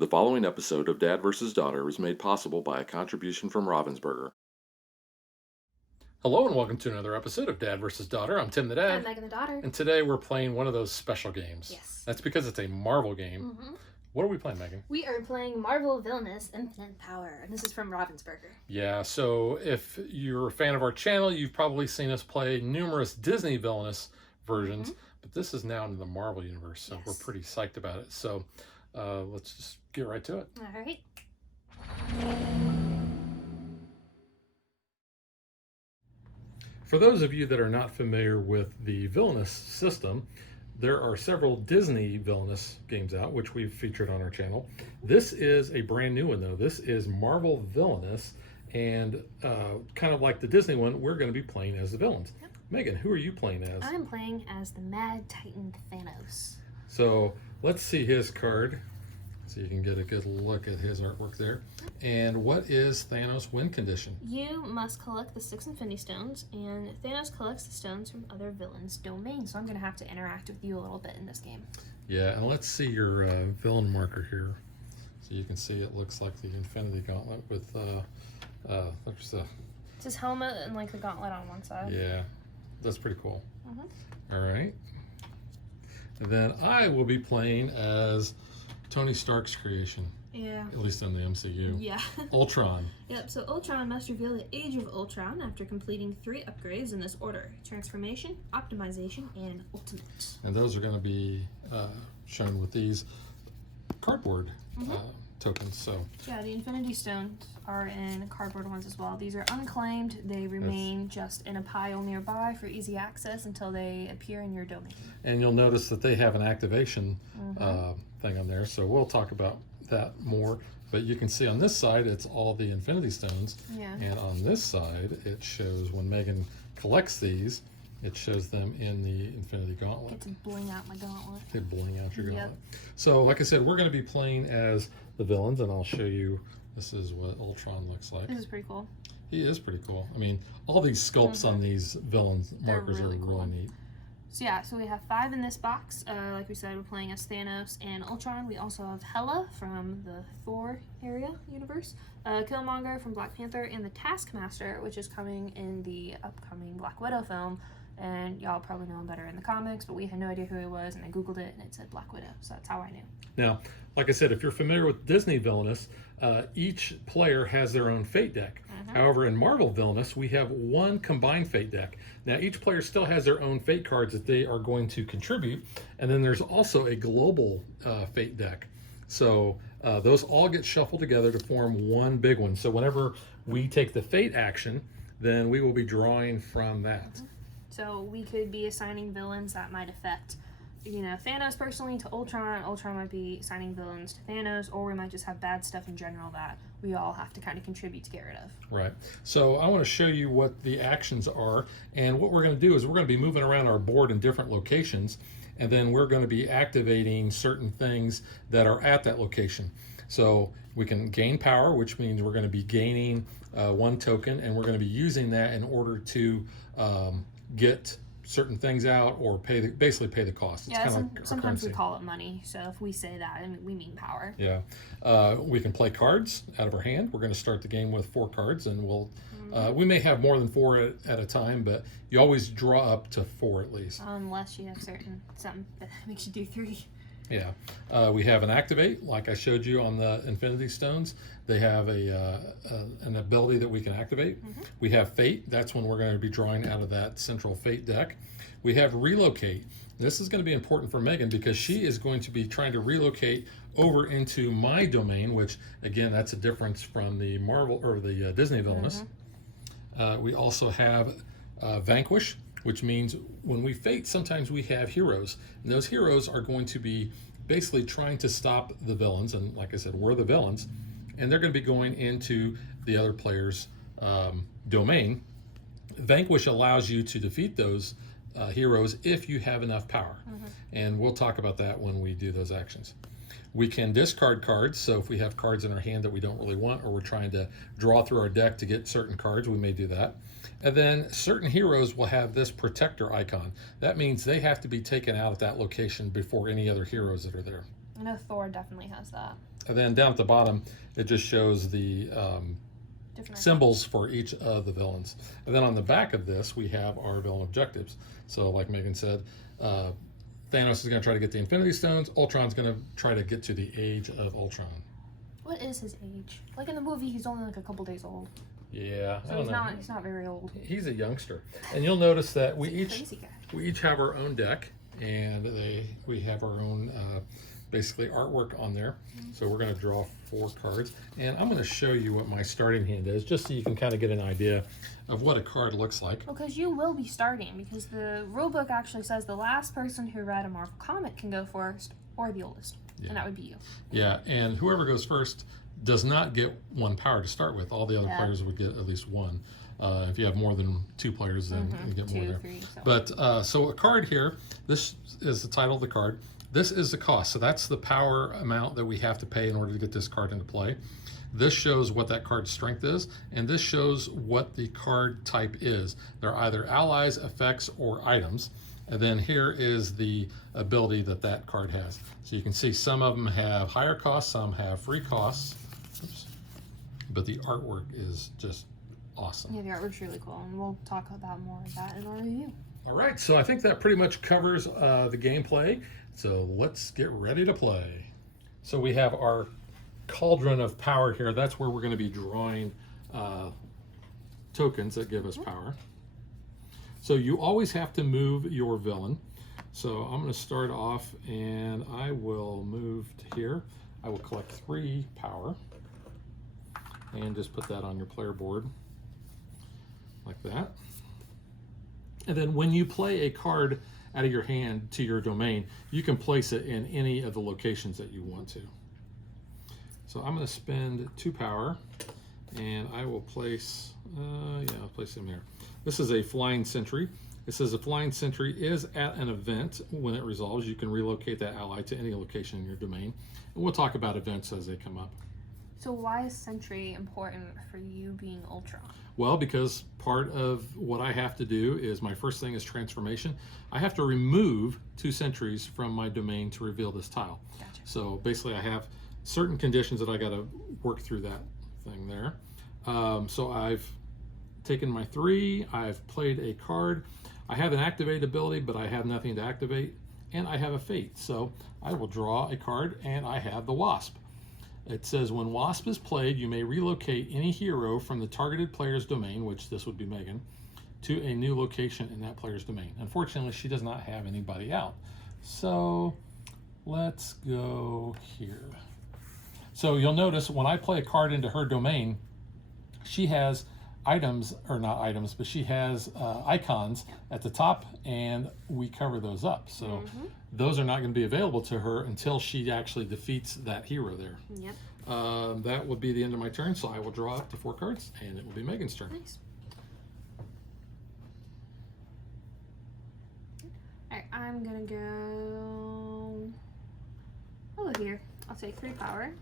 The following episode of Dad vs. Daughter was made possible by a contribution from Ravensburger. Hello and welcome to another episode of Dad vs. Daughter. I'm Tim the Dad. I'm Megan the daughter. And today we're playing one of those special games. Yes. That's because it's a Marvel game. Mm-hmm. What are we playing, Megan? We are playing Marvel Villainous Infinite Power, and this is from Ravensburger. Yeah, so if you're a fan of our channel, you've probably seen us play numerous Disney Villainous versions, but this is now in the Marvel universe, so we're pretty psyched about it. So let's just get right to it. All right. For those of you that are not familiar with the Villainous system, there are several Disney Villainous games out, which we've featured on our channel. This is a brand new one, though. This is Marvel Villainous, and kind of like the Disney one, we're going to be playing as the villains. Yep. Megan, who are you playing as? I'm playing as the Mad Titan Thanos. So let's see his card, so you can get a good look at his artwork there. And what is Thanos' win condition? You must collect the 6 Infinity Stones, and Thanos collects the stones from other villains' domains. So I'm going to have to interact with you a little bit in this game. Yeah, and let's see your villain marker here. So you can see it looks like the Infinity Gauntlet with, there's a... It's his helmet and like the gauntlet on one side. Yeah, that's pretty cool. Mm-hmm. All right. And then I will be playing as Tony Stark's creation. Yeah. At least in the MCU. Yeah. Ultron. Yep, so Ultron must reveal the Age of Ultron after completing 3 upgrades in this order: Transformation, Optimization, and Ultimate. And those are going to be shown with these cardboard tokens. So yeah, the Infinity Stones are in cardboard ones as well. These are unclaimed. They remain just in a pile nearby for easy access until they appear in your domain. And you'll notice that they have an activation thing on there. So we'll talk about that more. But you can see on this side, it's all the Infinity Stones. Yeah. And on this side, it shows when Megan collects these, it shows them in the Infinity Gauntlet. Get to bling out my gauntlet. They bling out your gauntlet. Yep. So, like I said, we're going to be playing as the villains, and I'll show you. This is what Ultron looks like. This is pretty cool. He is pretty cool. I mean, all these sculpts on these villains markers really are cool. really neat. So yeah, so we have 5 in this box. Like we said, we're playing as Thanos and Ultron. We also have Hela from the Thor area universe, Killmonger from Black Panther, and the Taskmaster, which is coming in the upcoming Black Widow film. And y'all probably know him better in the comics, but we had no idea who he was, and I googled it, and it said Black Widow, so that's how I knew. Now, like I said, if you're familiar with Disney Villainous, each player has their own fate deck. However, in Marvel Villainous, we have one combined fate deck. Now, each player still has their own fate cards that they are going to contribute, and then there's also a global fate deck. So those all get shuffled together to form one big one. So whenever we take the fate action, then we will be drawing from that. So we could be assigning villains that might affect, you know, Thanos personally to Ultron. Ultron might be assigning villains to Thanos, or we might just have bad stuff in general that we all have to kind of contribute to get rid of. Right. So I want to show you what the actions are, and what we're going to do is we're going to be moving around our board in different locations, and then we're going to be activating certain things that are at that location. So we can gain power, which means we're going to be gaining 1 token, and we're going to be using that in order to get certain things out or basically pay the cost. It's Yeah, kind of like sometimes we call it money. So if we say that, we mean power. Yeah. We can play cards out of our hand. We're going to start the game with 4 cards, and we'll we may have more than 4 at a time, but you always draw up to 4 at least. Unless you have something that makes you do 3. Yeah. We have an activate, like I showed you on the Infinity Stones. They have an ability that we can activate. We have fate. That's when we're going to be drawing out of that central fate deck. We have relocate. This is going to be important for Megan because she is going to be trying to relocate over into my domain, which again, that's a difference from the Marvel or the Disney Villainous. We also have vanquish, which means when we fate, sometimes we have heroes, and those heroes are going to be basically trying to stop the villains. And like I said, we're the villains, and they're going to be going into the other player's domain. Vanquish allows you to defeat those heroes if you have enough power, and we'll talk about that when we do those actions. We can discard cards, so if we have cards in our hand that we don't really want, or we're trying to draw through our deck to get certain cards, we may do that. And then certain heroes will have this protector icon. That means they have to be taken out at that location before any other heroes that are there. I know Thor definitely has that. And then down at the bottom, it just shows the Different symbols for each of the villains. And then on the back of this, we have our villain objectives. So like Megan said, Thanos is going to try to get the Infinity Stones. Ultron's going to try to get to the Age of Ultron. What is his age? Like in the movie, he's only like a couple days old. Yeah, I So don't know. he's not very old. He's a youngster. And you'll notice that we He's a each crazy guy. we each have our own deck, and we have our own basically artwork on there. So we're going to draw 4 cards, and I'm going to show you what my starting hand is, just so you can kind of get an idea of what a card looks like. Well, because you will be starting, because the rulebook actually says the last person who read a Marvel comic can go first, or the oldest, and that would be you. Yeah, and whoever goes first does not get 1 power to start with. All the other players would get at least 1. If you have more than 2 players, then you get more 2, there. 3, so. But so a card here, this is the title of the card. This is the cost. So that's the power amount that we have to pay in order to get this card into play. This shows what that card's strength is, and this shows what the card type is. They're either allies, effects, or items. And then here is the ability that that card has. So you can see some of them have higher costs, some have free costs. Oops. But the artwork is just awesome. Yeah, the artwork's really cool, and we'll talk about more of that in our review. All right, so I think that pretty much covers the gameplay. So let's get ready to play. So we have our cauldron of power here. That's where we're going to be drawing tokens that give us power. So you always have to move your villain. So I'm going to start off, and I will move to here. I will collect 3 power and just put that on your player board like that. And then when you play a card out of your hand to your domain, you can place it in any of the locations that you want to. So I'm going to spend 2 power, and I will place, I'll place him here. This is a flying sentry. It says a flying sentry is at an event. When it resolves, you can relocate that ally to any location in your domain. And we'll talk about events as they come up. So why is Sentry important for you being Ultron? Well, because part of what I have to do is, my first thing is transformation. I have to remove 2 sentries from my domain to reveal this tile. Gotcha. So basically I have certain conditions that I got to work through that thing there. So I've taken my 3, I've played a card. I have an activate ability, but I have nothing to activate, and I have a fate. So I will draw a card, and I have the Wasp. It says when Wasp is played, you may relocate any hero from the targeted player's domain, which this would be Megan, to a new location in that player's domain. Unfortunately, she does not have anybody out. So let's go here. So you'll notice when I play a card into her domain, she has items, or not items, but she has icons at the top, and we cover those up. So those are not going to be available to her until she actually defeats that hero there. Yep. That would be the end of my turn, so I will draw up to 4 cards, and it will be Megan's turn. Nice. Alright, I'm gonna go over here. I'll take 3 power.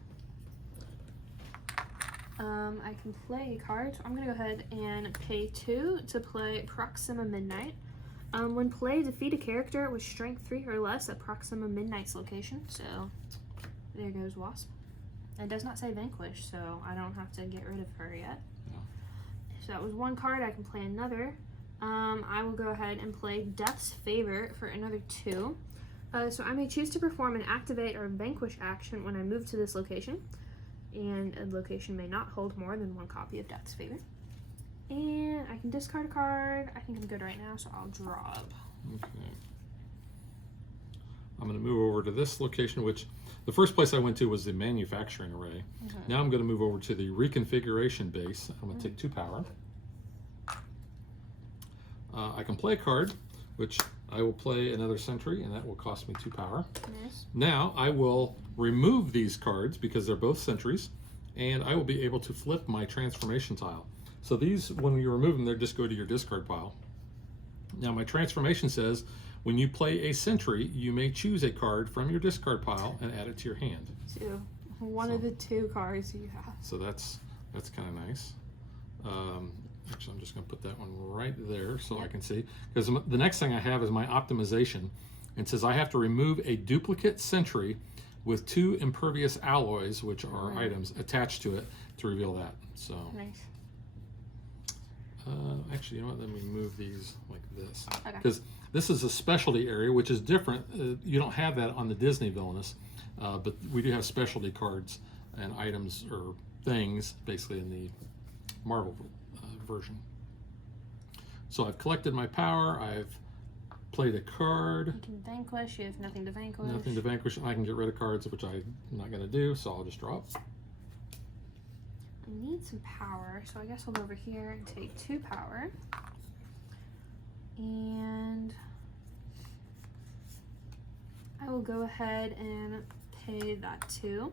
I can play a card. So I'm gonna go ahead and pay 2 to play Proxima Midnight. When played, defeat a character with strength 3 or less at Proxima Midnight's location. So there goes Wasp. It does not say vanquish, so I don't have to get rid of her yet. Yeah. So that was 1 card. I can play another. I will go ahead and play Death's Favor for another 2. So I may choose to perform an activate or vanquish action when I move to this location. And a location may not hold more than 1 copy of Death's Favor. And I can discard a card. I think I'm good right now, so I'll draw up. Okay. I'm going to move over to this location, which the first place I went to was the manufacturing array. Now I'm going to move over to the reconfiguration base. I'm going to take 2 power. I can play a card, which I will play another sentry, and that will cost me 2 power. Nice. Now I will remove these cards because they're both sentries, and I will be able to flip my transformation tile. So these, when you remove them, they just go to your discard pile. Now my transformation says, when you play a sentry, you may choose a card from your discard pile and add it to your hand. So one of the 2 cards you have. So that's kind of nice. Actually, I'm just going to put that one right there so I can see. Because the next thing I have is my optimization. It says I have to remove a duplicate sentry with 2 impervious alloys, which are items, attached to it to reveal that. So, Nice. actually, you know what? Let me move these like this. Okay. Because this is a specialty area, which is different. You don't have that on the Disney Villainous, but we do have specialty cards and items or things, basically, in the Marvel version. So I've collected my power. I've played a card. You can vanquish. You have nothing to vanquish. Nothing to vanquish. I can get rid of cards, which I'm not going to do, so I'll just drop. I need some power, so I guess I'll go over here and take 2 power. And I will go ahead and pay that 2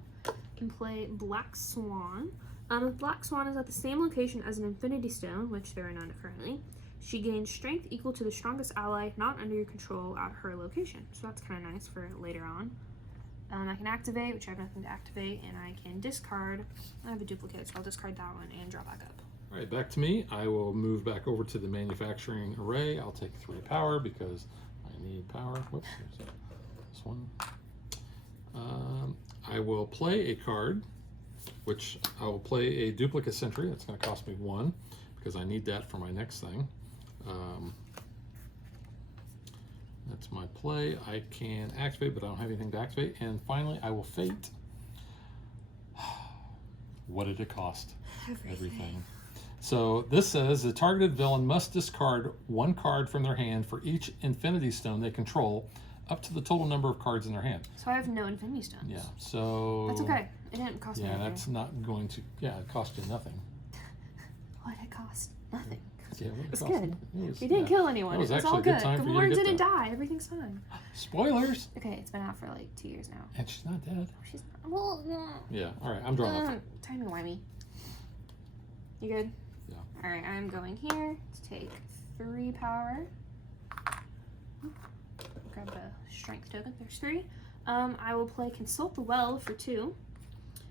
and play Black Swan. If Black Swan is at the same location as an Infinity Stone, which there are none currently, she gains strength equal to the strongest ally not under your control at her location. So that's kind of nice for later on. I can activate, which I have nothing to activate, and I can discard. I have a duplicate, so I'll discard that one and draw back up. All right, back to me. I will move back over to the manufacturing array. I'll take 3 power because I need power. Whoops, there's this one. I will play a card, which I will play a duplicate sentry. That's going to cost me 1 because I need that for my next thing. That's my play. I can activate, but I don't have anything to activate. And finally, I will fate. What did it cost? Everything. So this says the targeted villain must discard 1 card from their hand for each Infinity Stone they control, up to the total number of cards in their hand. So I have no Infinity Stones. Yeah, so... That's okay. It didn't cost me anything. Yeah, that's not going to... Yeah, it cost you nothing. What did it cost? Nothing. Yeah, It's good. You didn't kill anyone. It's all good. Gamora didn't die. Everything's fine. Spoilers! Okay, it's been out for like 2 years now. And she's not dead. She's not. Well, Yeah, alright, I'm drawing up. Timey-wimey. You good? Yeah. Alright, I'm going here to take 3 power. Grab a strength token. There's 3. I will play Consult the Well for 2.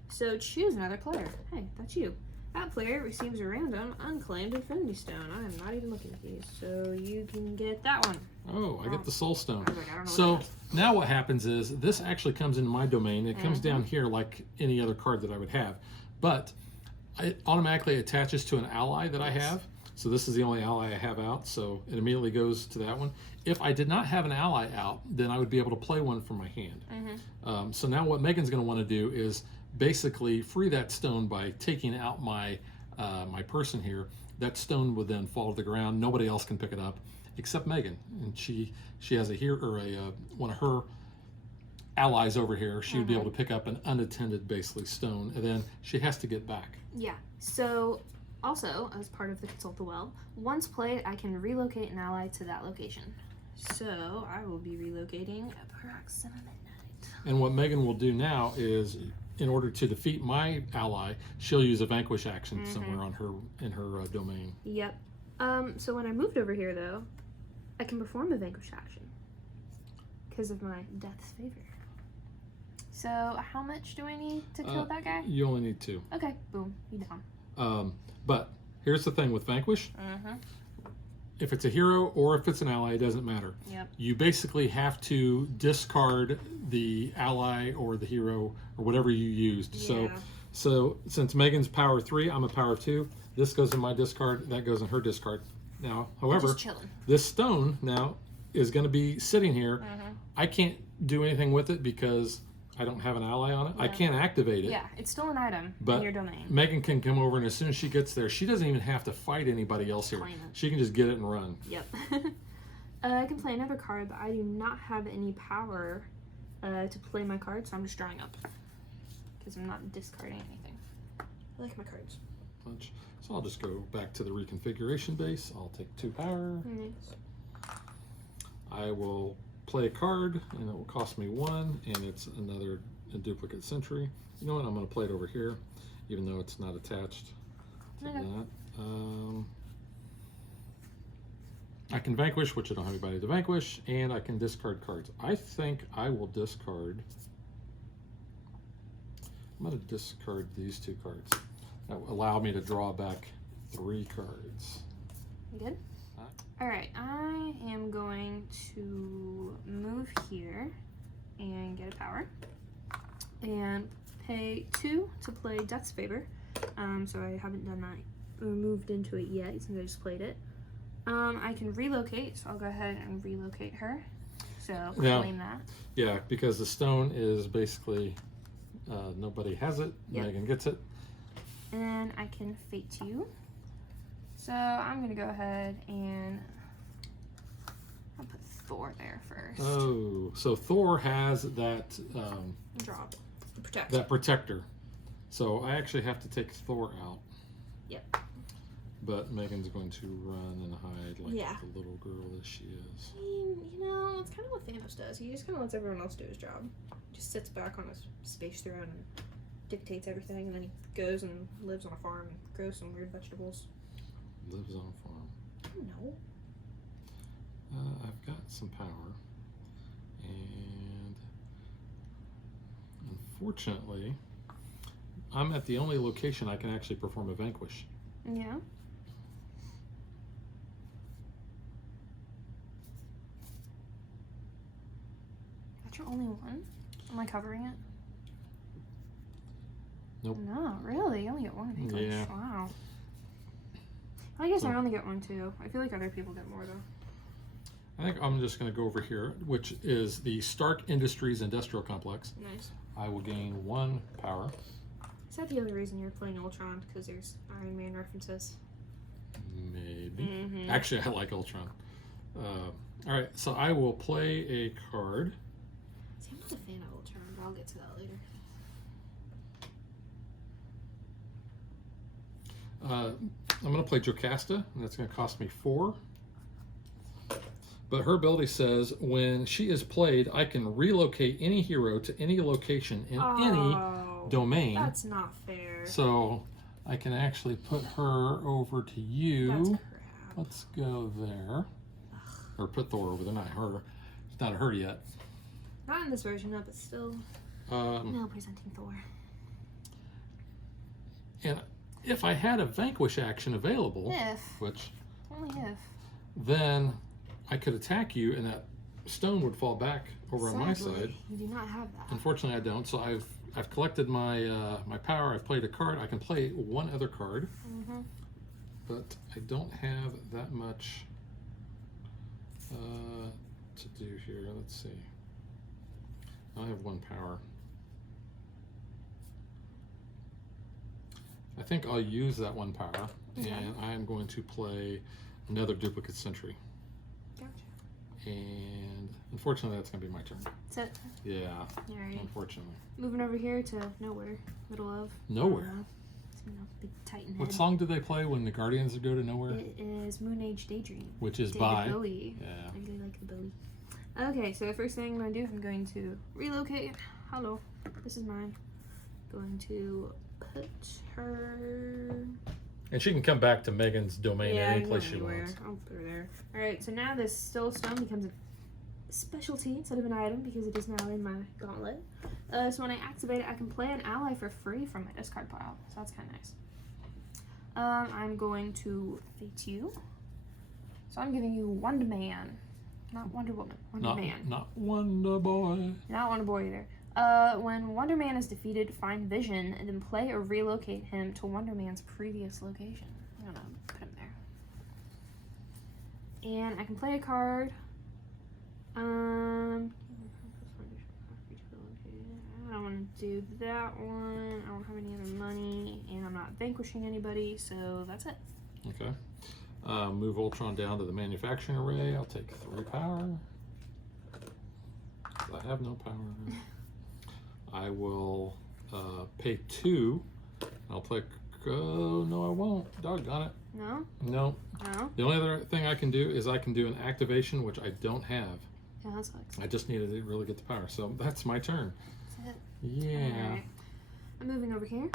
So choose another player. Hey, that's you. That player receives a random unclaimed Infinity Stone. I am not even looking at these, so you can get that one. Oh, I get the Soul Stone. I was like, I don't know So what that is. now what happens is this actually comes into my domain. It comes down here like any other card that I would have, but it automatically attaches to an ally that I have. So this is the only ally I have out, so it immediately goes to that one. If I did not have an ally out, then I would be able to play one from my hand. So now what Megan's going to want to do is basically free that stone by taking out my my person here. That stone would then fall to the ground. Nobody else can pick it up except Megan, and she has a hero or one of her allies over here. She would be able to pick up an unattended basically stone, and then she has to get back. Yeah. So also, as part of the Consult the Well, once played, I can relocate an ally to that location. So I will be relocating approximately midnight. And what Megan will do now is, in order to defeat my ally, she'll use a vanquish action somewhere on in her domain. Yep. So when I moved over here, though, I can perform a vanquish action because of my Death's Favor. So how much do I need to kill that guy? You only need 2. Okay, boom, you down. But here's the thing with vanquish. If it's a hero or if it's an ally, it doesn't matter. Yep. You basically have to discard the ally or the hero or whatever you used. Yeah. So since Megan's power 3, I'm a power 2. This goes in my discard. That goes in her discard. Now, however, Just chilling. this stone now is going to be sitting here. I can't do anything with it because I don't have an ally on it. I can't activate it. Yeah, it's still an item But in your domain. Megan can come over, and as soon as she gets there, she doesn't even have to fight anybody else here. Claim it. She can just get it and run. Yep. I can play another card, but I do not have any power to play my card, so I'm just drawing up. Because I'm not discarding anything. I like my cards. So I'll just go back to the reconfiguration base. I'll take 2 power. Nice. I will play a card, and it will cost me 1, and it's another duplicate sentry. You know what? I'm going to play it over here, even though it's not attached to that. I can vanquish, which I don't have anybody to vanquish, and I can discard cards. I think I will discard. I'm going to discard these 2 cards. That will allow me to draw back 3 cards. You good? Alright, I am going to move here and get a power. and pay 2 to play Death's Favor. So I haven't done that or moved into it yet since I just played it. I can relocate, so I'll go ahead and relocate her. So Yeah. claim that. Yeah, because the stone is basically nobody has it. Yep. Megan gets it. And I can fate you. So I'm gonna go ahead and I'll put Thor there first. Oh, so Thor has that Drop. Protect. that protector. So I actually have to take Thor out. Yep. But Megan's going to run and hide like Yeah. the little girl that she is. I mean, you know, it's kind of what Thanos does. He just kind of lets everyone else do his job. Just sits back on his space throne and dictates everything, and then he goes and lives on a farm and grows some weird vegetables. Lives on a farm. I don't know. I've got some power. And unfortunately, I'm at the only location I can actually perform a vanquish. Yeah. That's your only one? Am I covering it? Nope. No, really? You only get one vanquish. Yeah. Wow. I guess I So- only get one too. I feel like other people get more though. I think I'm just going to go over here, which is the Stark Industries Industrial Complex. Nice. I will gain 1 power. Is that the other reason you're playing Ultron? Because there's Iron Man references. Maybe. Mm-hmm. Actually, I like Ultron. All right, so I will play a card. See, I'm not a fan of Ultron, but I'll get to that later. I'm going to play Jocasta, and that's going to cost me 4. But her ability says when she is played, I can relocate any hero to any location in any domain. That's not fair. So I can actually put her over to you. That's crap. Let's go there. Or put Thor over there, not her. It's not a her yet. Not in this version, no, but still. No, presenting Thor. And if I had a vanquish action available, If. which Only if. then I could attack you and that stone would fall back over on my Sadly, side. You do not have that. Unfortunately, I don't. So I've collected my my power. I've played a card. I can play 1 other card, Mm-hmm. but I don't have that much to do here. Let's see. I have 1 power. I think I'll use that 1 power, Okay. and I'm going to play another duplicate sentry. Gotcha. And unfortunately, that's going to be my turn. That's it. Yeah, Alright. unfortunately. Moving over here to nowhere. Middle of. Nowhere. Big Titan What head. song do they play when the Guardians go to nowhere? It is Moon Age Daydream. Which is David by. Bowie. Yeah. I really like the Bowie. Okay, so the first thing I'm going to do, I'm going to relocate. Hello. This is mine. Going to put her. And she can come back to Megan's domain Yeah, any I place can she go anywhere. wants. I'll put her there. Alright, so now this Still Stone becomes a specialty instead of an item because it is now in my gauntlet. So when I activate it, I can play an ally for free from my discard pile. So that's kind of nice. I'm going to fate you. So I'm giving you Wonder Man. Not Wonder Woman. Wonder Man. Not Wonder Boy. Not Wonder Boy either. When Wonder Man is defeated, find Vision and then play or relocate him to Wonder Man's previous location. I'm gonna put him there. And I can play a card. I don't want to do that one. I don't have any other money, and I'm not vanquishing anybody, so that's it. Okay. Move Ultron down to the manufacturing array. I'll take 3 power. I have no power. I will pay 2. I'll play. Oh, no, I won't. Doggone it. No? No. No? The only other thing I can do is I can do an activation, which I don't have. Yeah, that sucks. I just needed to really get the power. So that's my turn. That's it. Yeah. Alright. I'm moving over here.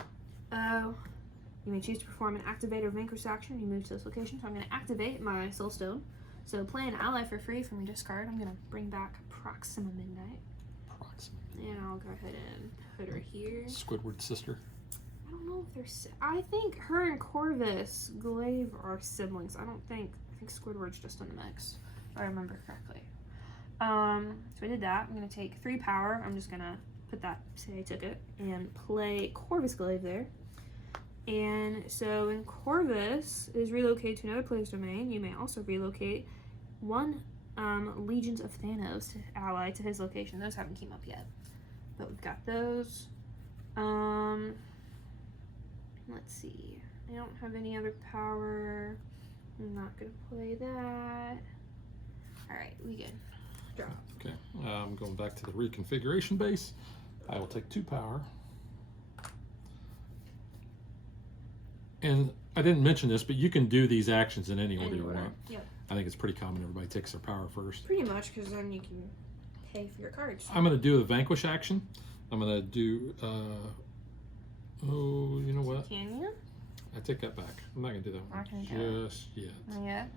You may choose to perform an activate or vanquish action. You move to this location. So I'm going to activate my Soul Stone. So play an ally for free from your discard. I'm going to bring back Proxima Midnight. And I'll go ahead and put her here. Squidward's sister. I don't know if they're. I think her and Corvus Glaive are siblings. I think Squidward's just in the mix, if I remember correctly. So I did that. I'm gonna take 3 power. I'm just gonna put that, say I took it, and play Corvus Glaive there. And so when Corvus is relocated to another player's domain, you may also relocate one Legions of Thanos ally to his location. Those haven't came up yet, but we've got those. Let's see. I don't have any other power. I'm not gonna play that. All right, we good. Draw. Okay, I'm going back to the reconfiguration base. I will take 2 power. And I didn't mention this, but you can do these actions in any order you want. Yep. I think it's pretty common everybody takes their power first. Pretty much, because then you can pay for your cards. I'm going to do a vanquish action. I'm going to do, oh, you know what? Can you? I take that back. I'm not going to do that one Not gonna do just yet. Not yet.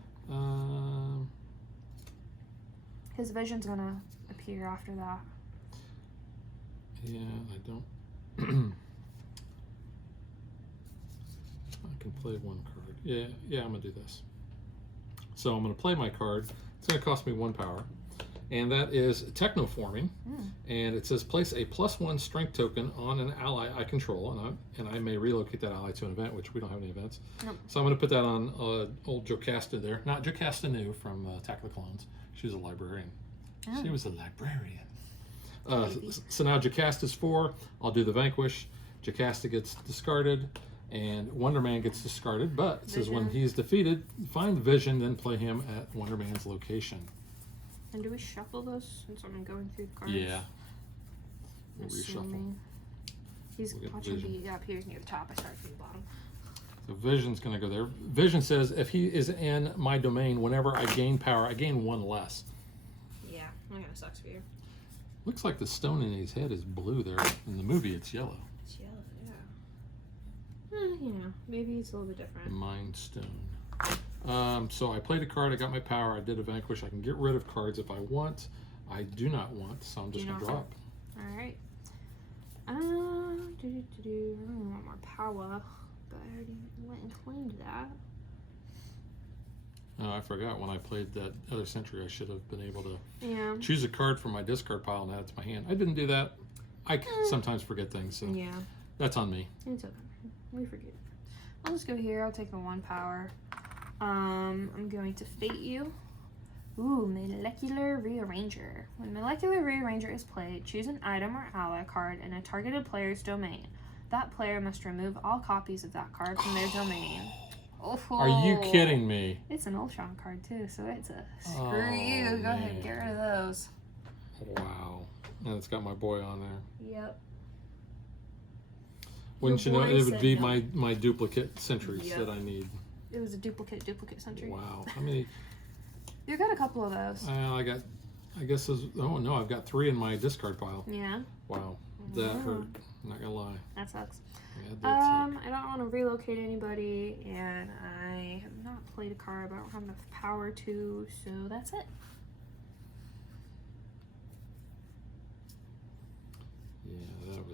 His vision's gonna appear after that. Yeah, I don't. I can play 1 card. Yeah, I'm gonna do this. So I'm gonna play my card. It's gonna cost me 1 power, and that is Technoforming. And it says place a +1 strength token on an ally I control, and I may relocate that ally to an event, which we don't have any events. Nope. So I'm gonna put that on old Jocasta there, not Jocasta New from Attack of the Clones. She was a librarian. Oh. She was a librarian. So now Jocasta's 4. I'll do the vanquish. Jocasta gets discarded, and Wonder Man gets discarded. But it says when he's defeated, find Vision, then play him at Wonder Man's location. And do we shuffle those since I'm going through the cards? Yeah. We'll reshuffle. Assuming. He's We'll get watching Vision. he appears near the top. I start from the bottom. So Vision's going to go there. Vision says if he is in my domain, whenever I gain power, I gain 1 less. Yeah, that kind of sucks for you. Looks like the stone in his head is blue there. In the movie, it's yellow. It's yellow, yeah. You know, maybe it's a little bit different. Mind Stone. So I played a card, I got my power, I did a vanquish. I can get rid of cards if I want. I do not want, so I'm just going to drop. Alright. I really want more power, but I already went and claimed that. Oh, I forgot when I played that other Sentry, I should have been able to Yeah. choose a card from my discard pile and add it to my hand. I didn't do that. I sometimes forget things, so Yeah. that's on me. It's okay. We forget. I'll just go here. I'll take the 1 power. I'm going to Fate you. Ooh, Molecular Rearranger. When Molecular Rearranger is played, choose an item or ally card in a targeted player's domain. That player must remove all copies of that card from their domain. Oh, Are you kidding me? It's an Ultron card too, so it's a screw you. Go ahead and get rid of those. Wow. And it's got my boy on there. Yep. Wouldn't you Your know, boy it would said be no. my duplicate sentries Yep. that I need. It was a duplicate Sentry. Wow. How many? You got a couple of those. I guess there's, oh no, I've got 3 in my discard pile. Yeah. Wow. That hurt. I'm not gonna lie. That sucks. Yeah, it did suck. I don't want to relocate anybody, and I have not played a card, but I don't have enough power to, so that's it. Yeah, that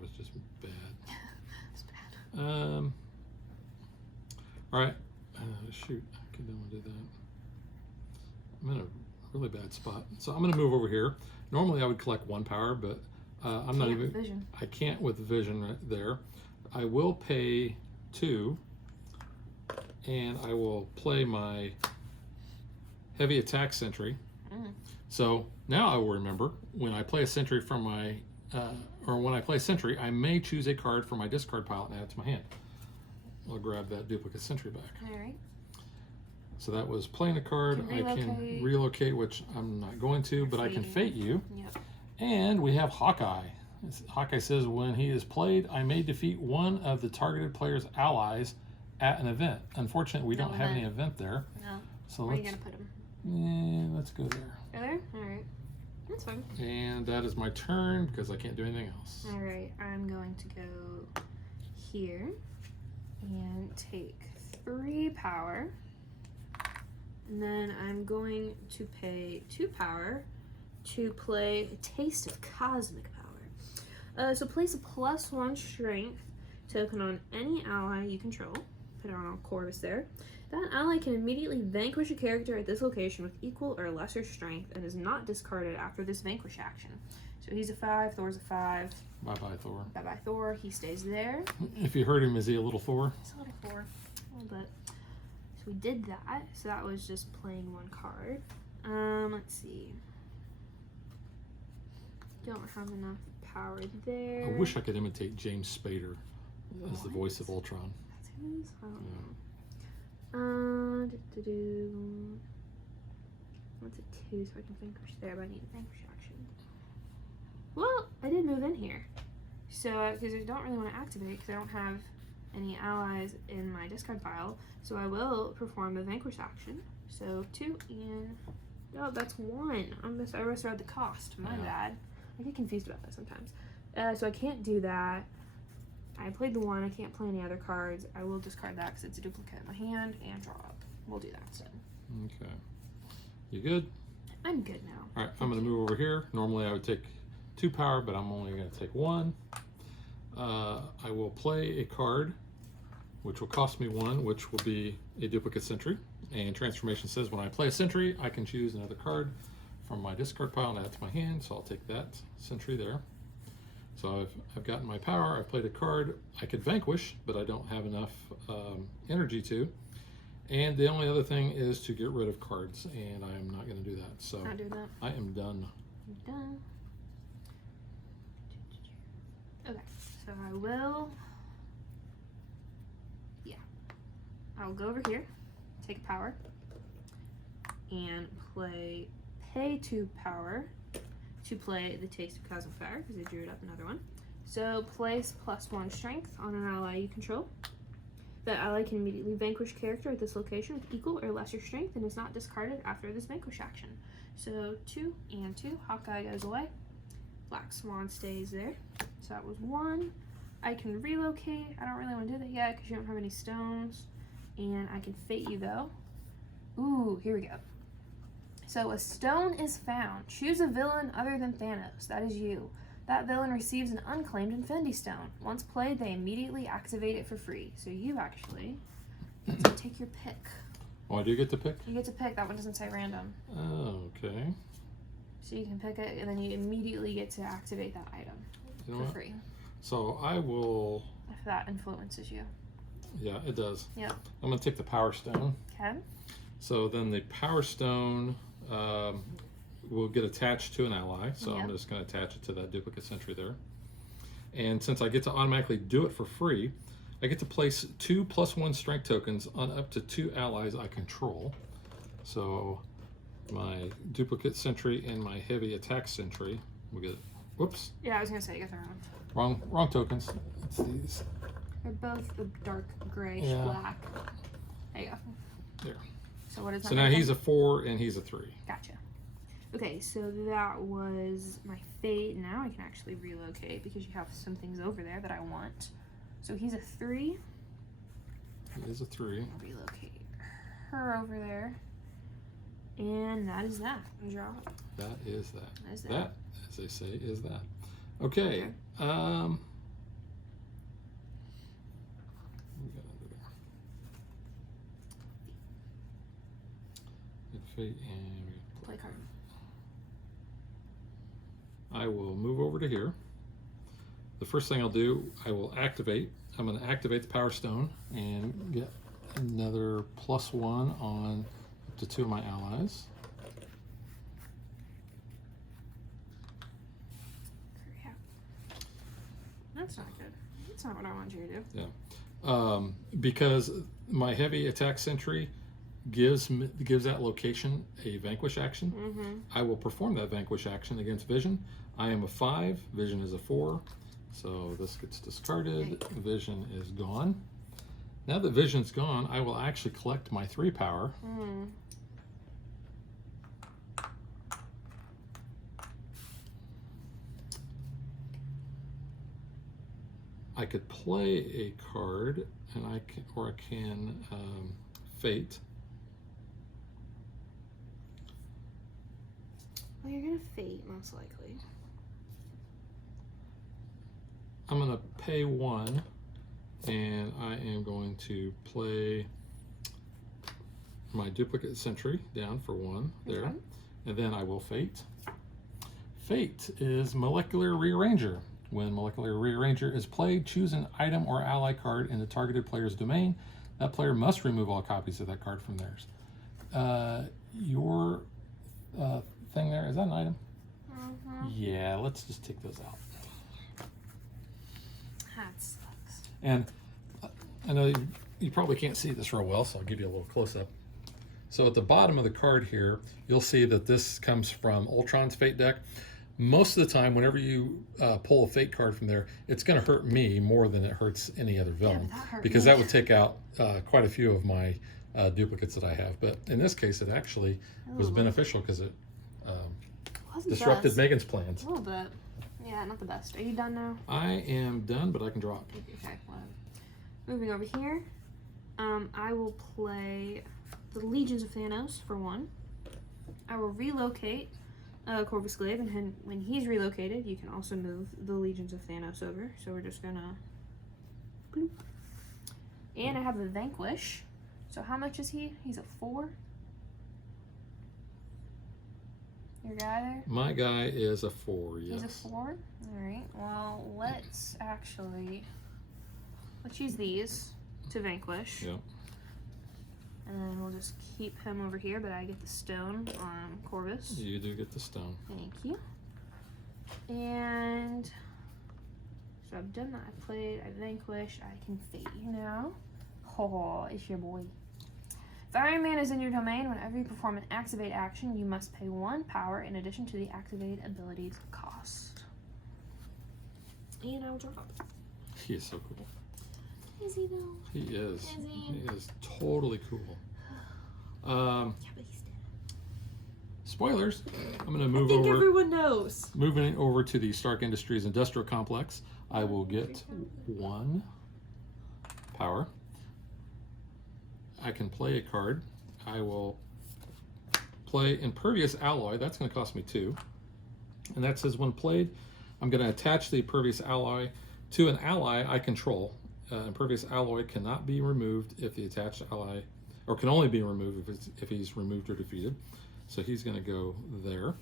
was just bad. It's bad. All right. Shoot, I didn't want to do that. I'm in a really bad spot, so I'm going to move over here. Normally, I would collect 1 power, but I'm not even. Vision. I can't with Vision right there. I will pay 2, and I will play my heavy attack Sentry. So now I will remember when I play a Sentry from my, or when I play Sentry, I may choose a card from my discard pile and add it to my hand. I'll grab that duplicate Sentry back. All right. So that was playing a card. Can I can relocate, which I'm not going to, but I can fate you. Yep. And we have Hawkeye. Hawkeye says when he is played, I may defeat one of the targeted player's allies at an event. Unfortunately, we don't have any event there. No. So Where are you going to put him? Yeah, let's go there. Go there? All right. That's fine. And that is my turn because I can't do anything else. All right. I'm going to go here and take 3 power. And then I'm going to pay 2 power to play a Taste of Cosmic Power. So place a +1 strength token on any ally you control. Put it on Corvus there. That ally can immediately vanquish a character at this location with equal or lesser strength and is not discarded after this vanquish action. So he's a 5, Thor's a 5. Bye-bye, Thor. Bye-bye, Thor. He stays there. If you heard him, is he a little Thor? He's a little Thor. A little bit. So we did that. So that was just playing one card. Let's see. Don't have enough power there. I wish I could imitate James Spader as the voice of Ultron. That's who's. I don't know. What's a 2 so I can vanquish there, but I need a vanquish action. Well, I did move in here. So, because I don't really want to activate because I don't have any allies in my discard pile. So I will perform a vanquish action. So 2 and... Oh, that's 1. I misread the cost. My bad. I get confused about that sometimes. So I can't do that. I played the 1. I can't play any other cards. I will discard that because it's a duplicate in my hand and draw up. We'll do that instead. Okay. You good? I'm good now. All right, I'm going to move over here. Normally I would take 2 power, but I'm only going to take 1. I will play a card, which will cost me 1, which will be a duplicate sentry. And transformation says when I play a sentry, I can choose another card from my discard pile and add it to my hand. So I'll take that sentry there. So I've gotten my power. I've played a card. I could vanquish, but I don't have enough energy to. And the only other thing is to get rid of cards, and I am not going to do that. So Not doing that. I am done. I'm done. Okay, so I will. Yeah, I'll go over here, take a power, and pay 2 power to play the Taste of Cosmic Fire because I drew it up another one. So place +1 strength on an ally you control. That ally can immediately vanquish character at this location with equal or lesser strength and is not discarded after this vanquish action. So 2 and 2. Hawkeye goes away. Black Swan stays there. So that was 1. I can relocate. I don't really want to do that yet because you don't have any stones. And I can fate you though. Ooh, here we go. So a stone is found. Choose a villain other than Thanos. That is you. That villain receives an unclaimed Infinity Stone. Once played, they immediately activate it for free. So you actually get to take your pick. Oh, I do get to pick? You get to pick. That one doesn't say random. Oh, okay. So you can pick it, and then you immediately get to activate that item for free. So I will... If that influences you. Yeah, it does. Yep. I'm going to take the Power Stone. Okay. So then the Power Stone will get attached to an ally. So I'm just going to attach it to that duplicate sentry there. And since I get to automatically do it for free, I get to place 2 +1 strength tokens on up to 2 allies I control. So my duplicate sentry and my heavy attack sentry will get... Whoops. Yeah, I was going to say, you got the wrong. Wrong tokens. It's these. They're both the dark grayish black. There you go. There. So what is that? So now he's a 4 and he's a 3. Gotcha. Okay, so that was my fate. Now I can actually relocate because you have some things over there that I want. So he's a 3. He is a 3. I'll relocate her over there. And that is that. Draw. That is that. That is that. That, as they say, is that. Okay. We got under there. Fate and Play card. I will move over to here. The first thing I'll do, I will activate. I'm going to activate the Power Stone and get another +1 on up to 2 of my allies. Crap. That's not good. That's not what I want you to do. Yeah. Because my heavy attack sentry gives that location a vanquish action. I will perform that vanquish action against Vision. I am a 5, Vision is a 4, so this gets discarded. Vision is gone. Now that Vision's gone, I will actually collect my 3 power. I could play a card, and I can fate. Well, you're gonna fate most likely. I'm gonna pay 1, and I am going to play my duplicate sentry down for 1 there, and then I will fate. Fate is Molecular Rearranger. When Molecular Rearranger is played, choose an item or ally card in the targeted player's domain. That player must remove all copies of that card from theirs. Your thing there, is that an item? Yeah, let's just take those out. That sucks. And I know you probably can't see this real well, so I'll give you a little close-up. So at the bottom of the card here, you'll see that this comes from Ultron's Fate deck. Most of the time, whenever you pull a Fate card from there, it's going to hurt me more than it hurts any other villain, because that would take out quite a few of my duplicates that I have. But in this case, it actually was beneficial because it disrupted Megan's plans. A little bit. Yeah, not the best. Are you done now? I am done, but I can draw it. Okay, well, moving over here, I will play the Legions of Thanos for 1. I will relocate Corvus Glaive, and when he's relocated, you can also move the Legions of Thanos over. So we're just gonna bloop. And I have a Vanquish. So how much is he? He's a 4. Your guy there? My guy is a 4, yes. He's a 4? Alright, well, let's use these to Vanquish. Yep. And then we'll just keep him over here, but I get the stone on Corvus. You do get the stone. Thank you. And so I've done that. I vanquished. I can fate you now. Oh, it's your boy. If Iron Man is in your domain, whenever you perform an activate action, you must pay 1 power in addition to the activate ability's cost. And I'll drop. He is so cool. Is he though? He is. Is he? He is totally cool. Yeah, but he's dead. Spoilers. I'm going to move I think over. everyone knows. Moving over to the Stark Industries Industrial Complex, I will get 1 power. I can play a card. I will play Impervious Alloy. That's going to cost me 2. And that says when played, I'm going to attach the Impervious Alloy to an ally I control. Impervious Alloy cannot be removed if the attached ally, or can only be removed if he's removed or defeated. So he's going to go there.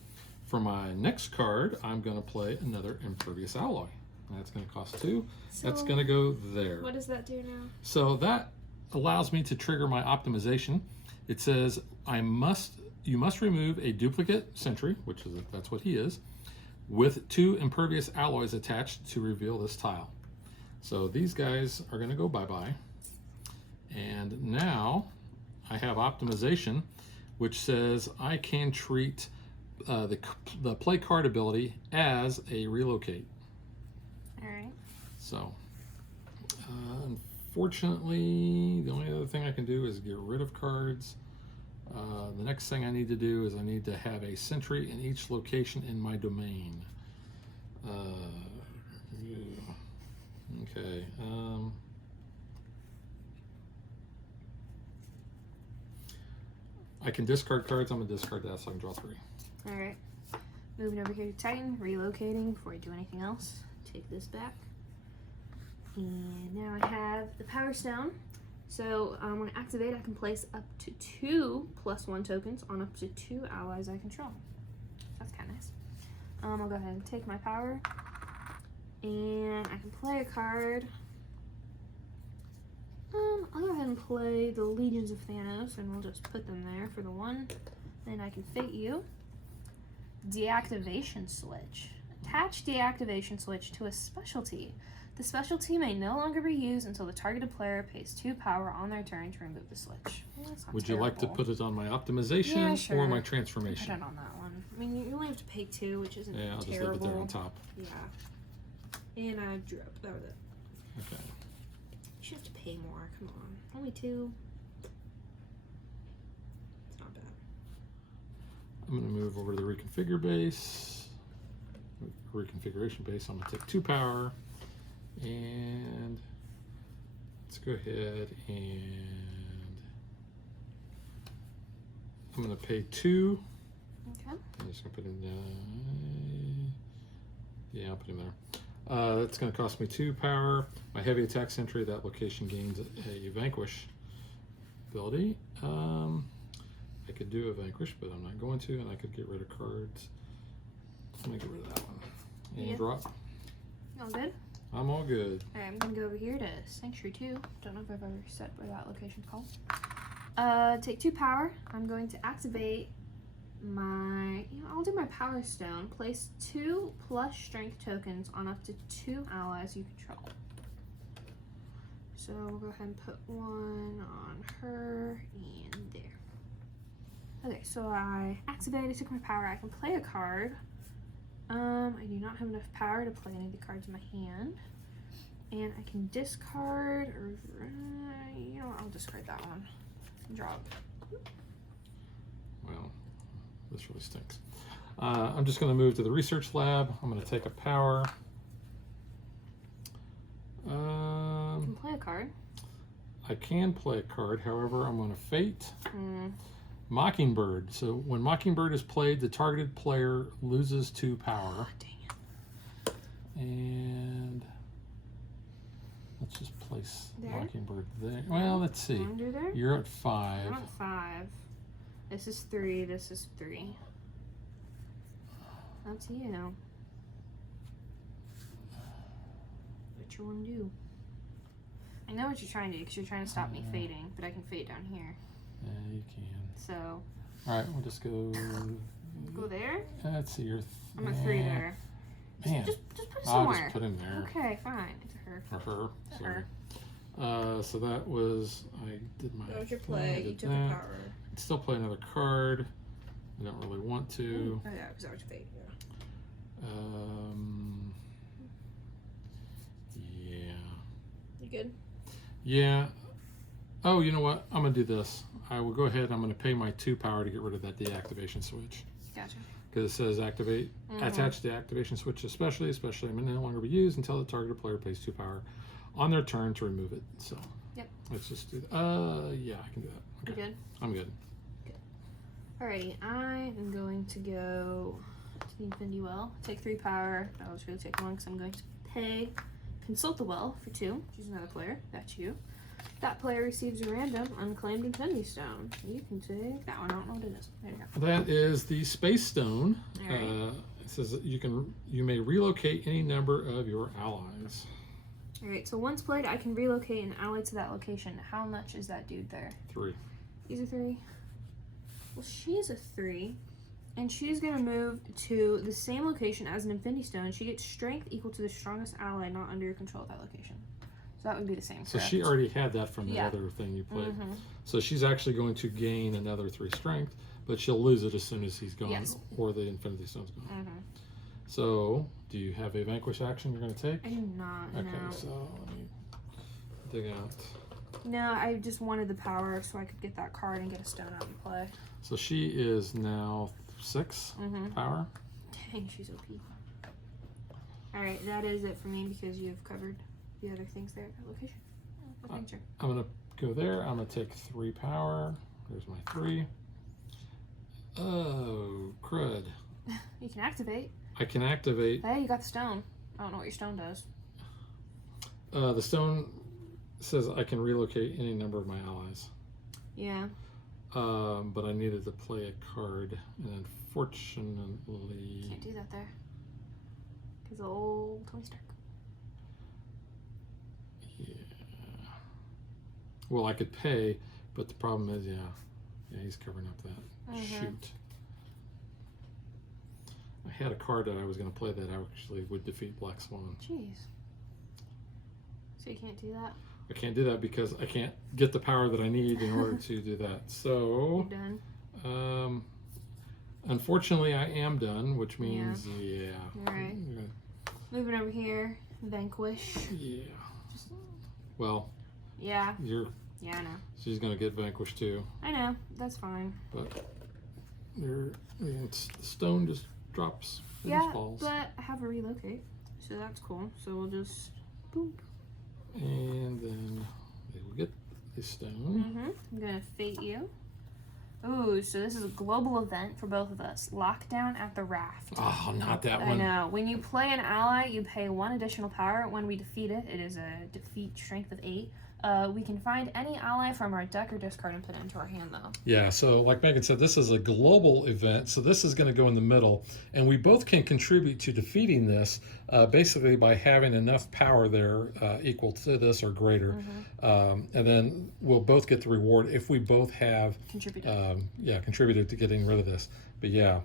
For my next card, I'm going to play another Impervious Alloy. That's going to cost 2. So that's going to go there. What does that do now? So that allows me to trigger my optimization. It says you must remove a duplicate sentry, which is that's what he is, with 2 impervious alloys attached to reveal this tile. So these guys are going to go bye-bye. And now I have optimization, which says I can treat the play card ability as a relocate. All right. So unfortunately, the only other thing I can do is get rid of cards. The next thing I need to do is I need to have a sentry in each location in my domain. Okay. I can discard cards. I'm going to discard that so I can draw 3. All right. Moving over here to Titan, relocating before I do anything else. Take this back. And now I have the Power Stone. So when I activate, I can place up to 2 +1 tokens on up to 2 allies I control. That's kind of nice. I'll go ahead and take my power. And I can play a card. I'll go ahead and play the Legions of Thanos, and we'll just put them there for the 1. Then I can fate you. Deactivation switch. Attach deactivation switch to a specialty. The specialty may no longer be used until the targeted player pays 2 power on their turn to remove the switch. Well, Would you like to put it on my optimization or my transformation? Put it on that one. I mean, you only have to pay 2, which isn't Yeah, I'll terrible. just leave it there on top. Yeah. And I drew up. That was it. Okay. You should have to pay more. Come on. Only 2. It's not bad. I'm going to move over to the reconfigure base. Reconfiguration base. I'm going to take 2 power. And let's go ahead and I'm going to pay 2. Okay. I'm just going to put in, yeah, I'll put him there. That's going to cost me 2 power. My heavy attack sentry, that location gains a vanquish ability. I could do a vanquish, but I'm not going to, and I could get rid of cards. Let me get rid of that one. And Yeah. drop. All good? I'm all good. Alright, I'm gonna go over here to Sanctuary 2. Don't know if I've ever said where that location's called. Take 2 power. I'm going to activate my, I'll do my power stone. Place 2 plus strength tokens on up to 2 allies you control. So we'll go ahead and put one on her and there. Okay, so I activated, took my power. I can play a card. I do not have enough power to play any of the cards in my hand. And I can discard, or, I'll discard that one. Drop. Well, this really stinks. I'm just going to move to the research lab. I'm going to take a power. You can play a card. I can play a card, however, I'm going to fate. Mm. Mockingbird. So when Mockingbird is played, the targeted player loses 2 power. Oh, dang it. And let's just place There? Mockingbird there. Well, let's see. Under there? You're at 5. I'm at 5. This is 3. This is 3. Up to you. What you want to do? I know what you're trying to do because you're trying to stop me fading, but I can fade down here. Yeah, you can. So. All right, we'll just go. Go there? Let's see. I'm at 3 there. Man, Just put it I'll somewhere. just put him there. Okay, fine. It's a her. Or her. To Sorry. her. So that was, I did my. That was your thing, I play. You did took that. a power. I'd still play another card. I don't really want to. Oh yeah, because that was your fate. Yeah. Yeah. You good? Yeah. Oh, you know what? I'm gonna do this. I will go ahead. I'm gonna pay my 2 power to get rid of that deactivation switch. Gotcha. Because it says activate, attach the activation switch especially may no longer be used until the targeted player pays 2 power on their turn to remove it. So Yep. let's just do that. Yeah, I can do that. You Okay. good? I'm good. Alrighty, I am going to go to the Infinity Well. Take 3 power. I'll just really take 1 because I'm going to pay. Consult the Well for 2. Choose another player. That's you. That player receives a random unclaimed Infinity Stone. You can take that one. I don't know what it is. There you go. That is the Space Stone. Alright. It says that you may relocate any number of your allies. Alright, so once played, I can relocate an ally to that location. How much is that dude there? 3. He's a 3. Well, she's a 3. And she's going to move to the same location as an Infinity Stone. She gets strength equal to the strongest ally not under your control of that location. So that would be the same. So correct? she already had that from the Yeah. other thing you played. Mhm. So she's actually going to gain another 3 strength, but she'll lose it as soon as he's gone Yes. or the Infinity Stone's gone. Mhm. So, do you have a vanquish action you're going to take? I do not, Okay, no. so let me dig out. No, I just wanted the power so I could get that card and get a stone out and play. So she is now 6 Mhm. power. Dang, she's OP. Alright, that is it for me because you've covered the other things there at that location. Adventure. I'm going to go there. I'm going to take 3 power. There's my 3. Oh, crud. You can activate. I can activate. Hey, you got the stone. I don't know what your stone does. The stone says I can relocate any number of my allies. Yeah. But I needed to play a card, and unfortunately, Can't do that there. Because old Tony Stark. yeah. Well, I could pay, but the problem is, yeah, he's covering up that. Mhm. Shoot. I had a card that I was going to play that actually would defeat Black Swan. Jeez. So you can't do that? I can't do that because I can't get the power that I need in order to do that. So, You're done. unfortunately, I am done, which means, yeah. Alright. Moving over here. Vanquish. Yeah. Well, Yeah. you're. Yeah, I know. She's gonna get vanquished too, I know. That's fine. but the stone just drops and Yeah, falls, but I have a relocate. So that's cool. So we'll just boop. and then they will get the stone. I'm gonna fate you. Ooh, so this is a global event for both of us. Lockdown at the Raft. Oh, not that I one. know. When you play an ally, you pay 1 additional power. When we defeat it, it is a defeat strength of 8. We can find any ally from our deck or discard and put it into our hand, though. Yeah, so like Megan said, this is a global event, so this is going to go in the middle, and we both can contribute to defeating this basically by having enough power there equal to this or greater. And then we'll both get the reward if we both have contributed to getting rid of this. But yeah,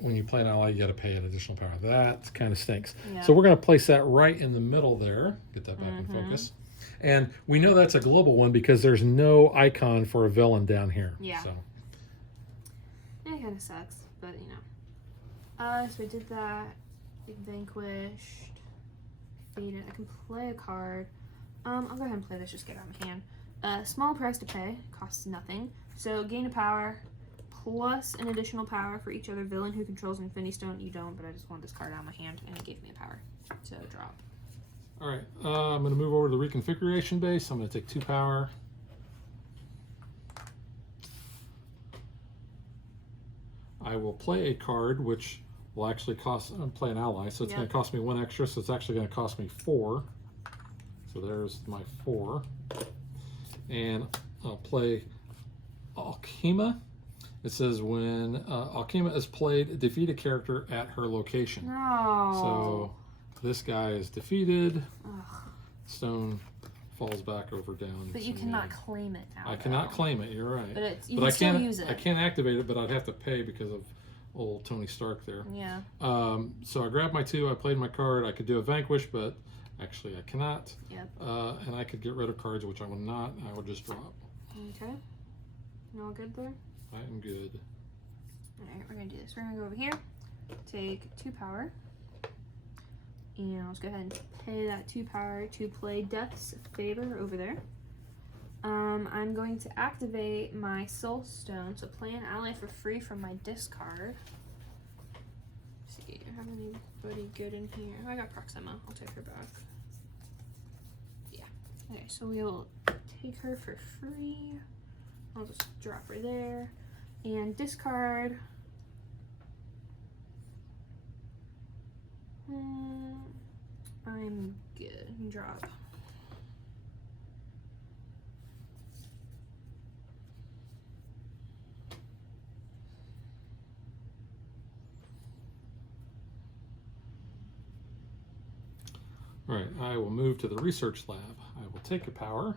when you play an ally, you got to pay an additional power. That kind of stinks. Yeah. So we're going to place that right in the middle there. Get that back in focus. And we know that's a global one because there's no icon for a villain down here. Yeah. So. It kind of sucks, but you know. So we did that. We vanquished. Defeated. I can play a card. I'll go ahead and play this. Just get it out of my hand. Small price to pay. Costs nothing. So gain a power plus an additional power for each other villain who controls Infinity Stone. You don't, but I just want this card out of my hand, and it gave me a power. So drop. All right, I'm going to move over to the reconfiguration base. I'm going to take 2 power. I will play a card, which will actually cost, play an ally, so it's going to cost me 1 extra, so it's actually going to cost me 4. So there's my 4. And I'll play Alkema. It says when Alkema is played, defeat a character at her location. No. So this guy is defeated. Ugh. Stone falls back over down. But you cannot claim it now. I cannot claim it. You're right. But you can still use it. I can't activate it, but I'd have to pay because of old Tony Stark there. Yeah. So I grabbed my 2. I played my card. I could do a vanquish, but actually I cannot. Yep. And I could get rid of cards, which I will not. I will just drop. Okay. You all good there? I am good. All right, we're gonna do this. We're gonna go over here, take 2 power. And let's go ahead and pay that 2 power to play Death's Favor over there. I'm going to activate my Soul Stone, so play an ally for free from my discard. Let's see, do I have anybody good in here? Oh, I got Proxima. I'll take her back. Yeah. Okay, so we'll take her for free. I'll just drop her there. And discard. I'm good. Drop. All right, I will move to the research lab. I will take a power.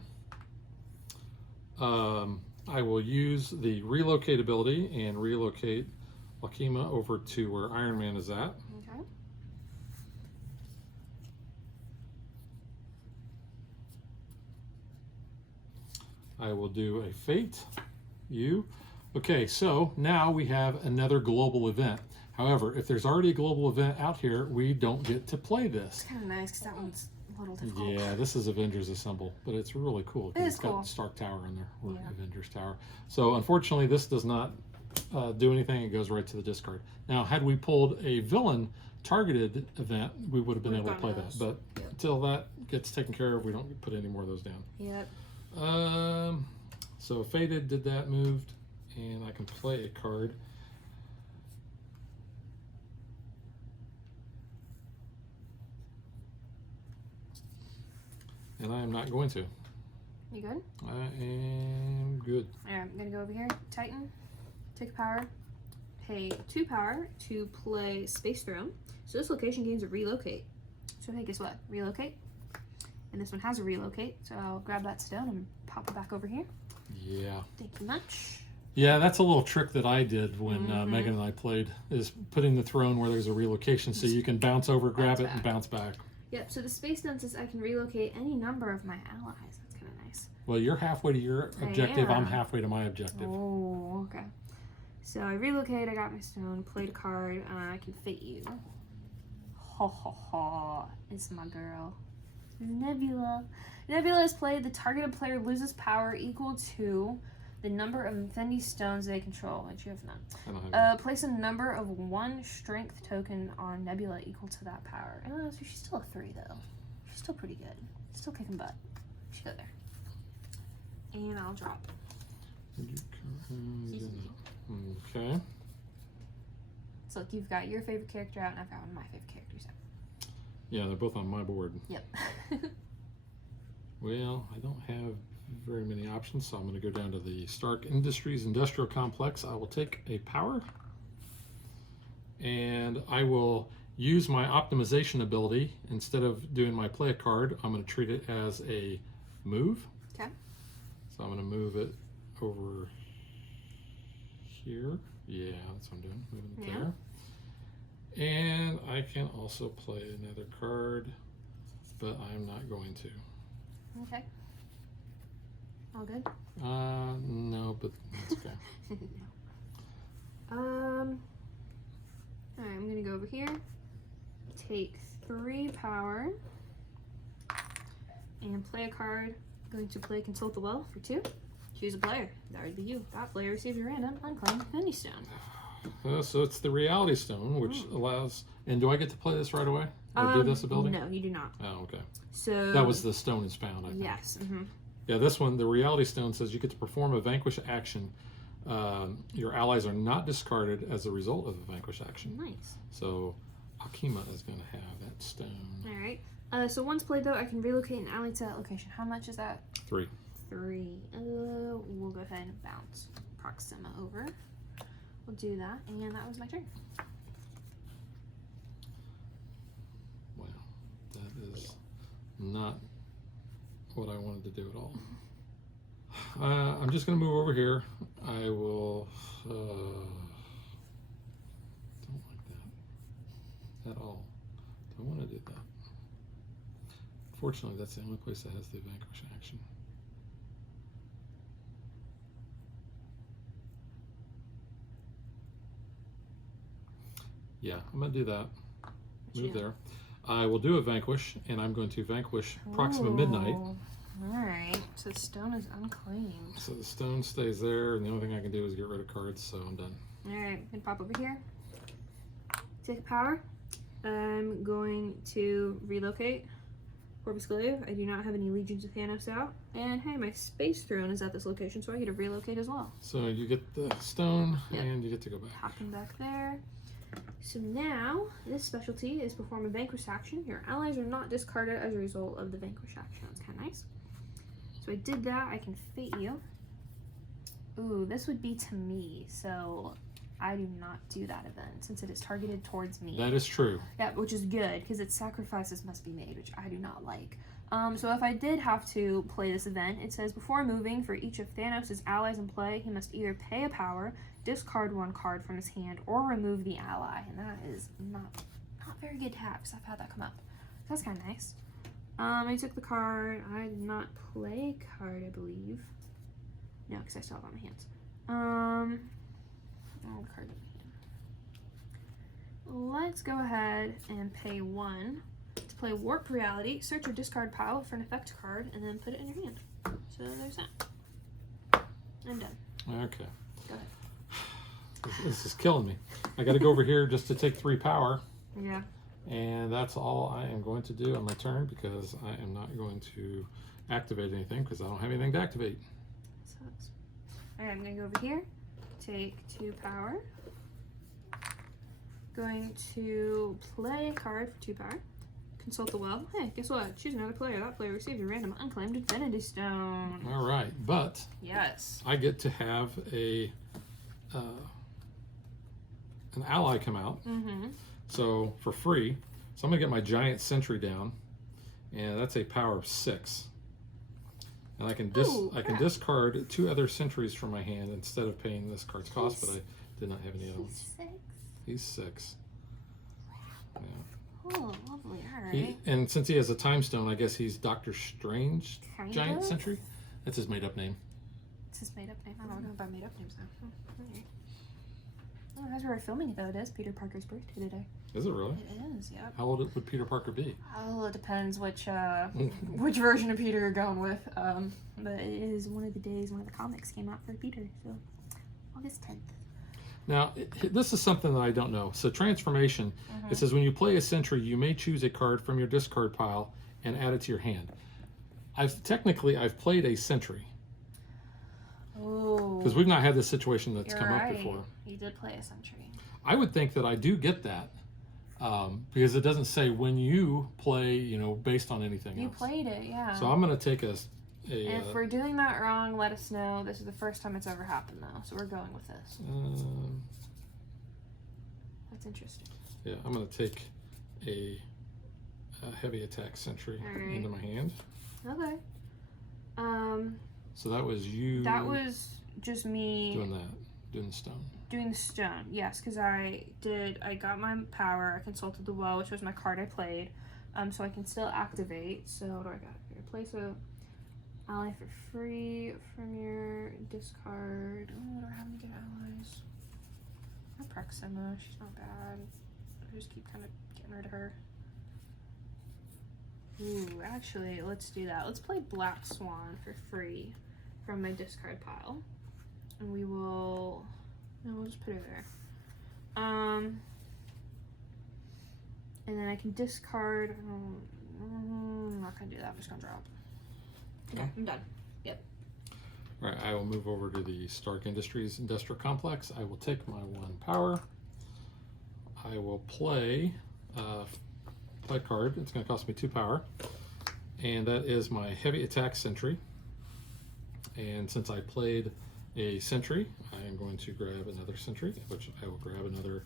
I will use the relocate ability and relocate Alkema over to where Iron Man is at. Okay. I will do a fate. Okay, so now we have another global event. However, if there's already a global event out here, we don't get to play this. It's kind of nice because that one's a little difficult. Yeah, this is Avengers Assemble, but it's really cool. It is It's got cool. Stark Tower in there, or Yeah. Avengers Tower. So unfortunately, this does not do anything. It goes right to the discard. Now, had we pulled a villain targeted event, we would have been able to play that. But until that gets taken care of, we don't put any more of those down. Yep. So Fated did that, moved, and I can play a card. And I am not going to. You good? I am good. Alright, I'm gonna go over here. Titan. Take power. Pay 2 power to play Space Throne. So this location gains a relocate. So hey, guess what? Relocate. And this one has a relocate. So I'll grab that stone and pop it back over here. Yeah. Thank you much. Yeah, that's a little trick that I did when Megan and I played, is putting the throne where there's a relocation so you can bounce over, grab it, and bounce back. Yep, so the space stone says I can relocate any number of my allies. That's kind of nice. Well, you're halfway to your objective. I'm am. halfway to my objective. Oh, okay. So I relocate, I got my stone, played a card, I can fate you. Ha ha ha. It's my girl. Nebula. Nebula is played, the targeted player loses power equal to the number of Infinity Stones they control, which you have none. I don't have Place a number of 1 strength token on Nebula equal to that power. Oh, so she's still a 3 though. She's still pretty good. Still kicking butt. She go there. And I'll drop. Okay. So look, you've got your favorite character out, and I've got one of my favorite characters out. Yeah, they're both on my board. Yep. Well, I don't have very many options, so I'm going to go down to the Stark Industries Industrial Complex. I will take a power, and I will use my optimization ability. Instead of doing my play a card, I'm going to treat it as a move. Okay. So I'm going to move it over here. Yeah, that's what I'm doing. Moving it there. And I can also play another card, but I'm not going to. Okay. All good? No, but that's okay. Alright, I'm gonna go over here, take 3 power, and play a card. I'm going to play Consult the Well for 2. Choose a player. That would be you. That player receives a random unclaimed Infinity Stone. So it's the Reality Stone, which allows. And do I get to play this right away? Or do this ability? No, you do not. Oh, okay. So That was the stone is found, I think. yes. Yeah, this one, the Reality Stone, says you get to perform a vanquish action. Your allies are not discarded as a result of the vanquish action. Nice. So Akima is going to have that stone. All right. So once played, though, I can relocate an ally to that location. How much is that? 3. 3. We'll go ahead and bounce Proxima over. We'll do that, and that was my turn. Wow, that is not what I wanted to do at all. I'm just going to move over here. I will. Don't like that at all. Don't want to do that. Fortunately, that's the only place that has the vanquish action. Yeah, I'm going to do that. Move there. I will do a vanquish, and I'm going to vanquish Proxima Midnight. Alright, so the stone is unclaimed. So the stone stays there, and the only thing I can do is get rid of cards, so I'm done. Alright, I'm gonna pop over here. Take power. I'm going to relocate Corpus Glaive. I do not have any Legions of Thanos out. And hey, my Space Throne is at this location, so I get to relocate as well. So you get the stone, Yep. and you get to go back. Hopping back there. So now, this specialty is perform a vanquish action. Your allies are not discarded as a result of the vanquish action. That's kind of nice. So I did that. I can fate you. Ooh, this would be to me. So I do not do that event since it is targeted towards me. That is true. Yeah, which is good because its sacrifices must be made, which I do not like. So if I did have to play this event, it says before moving, for each of Thanos' allies in play, he must either pay a power, discard 1 card from his hand, or remove the ally. And that is not very good to have because I've had that come up. That's kind of nice. I took the card. I did not play a card, I believe. No, because I still have it on my hands. All the cards in my hand. Let's go ahead and pay 1 to play Warped Reality. Search your discard pile for an effect card, and then put it in your hand. So there's that. I'm done. Okay. Go ahead. This is killing me. I got to go over here just to take 3 power. Yeah. And that's all I am going to do on my turn because I am not going to activate anything because I don't have anything to activate. Sucks. Alright, I'm going to go over here. Take 2 power. Going to play a card for 2 power. Consult the Well. Hey, guess what? Choose another player. That player receives a random unclaimed Infinity Stone. All right, but Yes. I get to have a an ally come out. Mm-hmm. So for free, so I'm gonna get my giant sentry down, and that's a power of 6. And I can discard 2 other sentries from my hand instead of paying this card's cost, but I did not have any other ones. 6. He's 6. Yeah. Oh, lovely. Alright. And since he has a time stone, I guess he's Doctor Strange Kind giant of? sentry. That's his made-up name. It's his made up name. I don't know about made up names now. Alright. Oh, as we're filming it though, it is Peter Parker's birthday today. Is it really? It is, yep. How old would Peter Parker be? Oh, it depends which version of Peter you're going with. But it is one of the days one of the comics came out for Peter, so August 10th. Now, this is something that I don't know. So transformation, it says when you play a sentry, you may choose a card from your discard pile and add it to your hand. I've played a sentry. Oh. Because we've not had this situation that's You're come right. up before. You did play a sentry. I would think that I do get that because it doesn't say when you play, you know, based on anything You else. played it, yeah. So I'm going to take And if we're doing that wrong, let us know. This is the first time it's ever happened, though, so we're going with this. That's interesting. Yeah, I'm going to take a heavy attack sentry Alright. into my hand. Okay. So that was you. That was just me doing the stone. doing the stone. Yes, because I got my power. I consulted the well, which was my card I played. So I can still activate. So what do I got here? Place a ally for free from your discard. Oh, do I have any good allies? I Proxima. She's not bad. I just keep kind of getting rid of her. Ooh, actually, let's do that. Let's play Black Swan for free from my discard pile. And we will... No, we'll just put her there. And then I can discard... I'm not going to do that. I'm just going to drop. Okay, I'm done. All right, I will move over to the Stark Industries Industrial Complex. I will take my 1 power. I will play a card. It's going to cost me 2 power. And that is my heavy attack sentry. And since I played a sentry, I am going to grab another sentry, which I will grab another.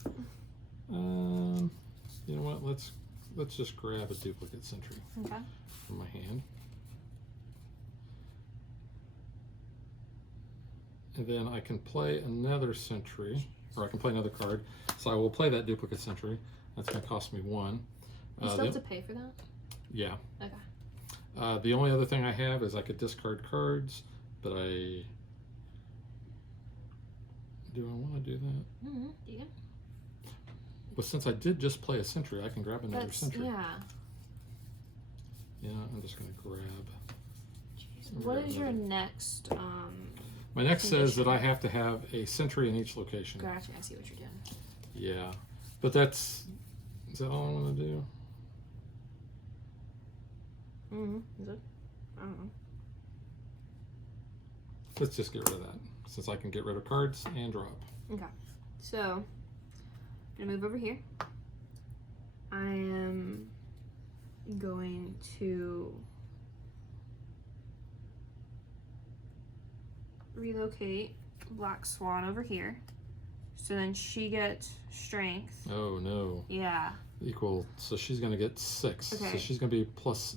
You know what? Let's just grab a duplicate sentry from my hand. And then I can play another sentry, or I can play another card. So I will play that duplicate sentry. That's going to cost me 1. You still have to pay for that? Yeah. Okay. The only other thing I have is I could discard cards, but do I want to do that? Mm-hmm. Yeah. Well, since I did just play a sentry, I can grab another sentry. Yeah. Yeah, I'm just going to grab. What is your next? My next says that I have to have a sentry in each location. Gotcha. I see what you're doing. Yeah, but is that all I want to do? Is it? I don't know. Let's just get rid of that, since I can get rid of cards and drop. Okay. So, I'm gonna move over here. I am going to relocate Black Swan over here. So then she gets strength. Oh no. Yeah. Equal, so she's going to get 6. Okay. So she's going to be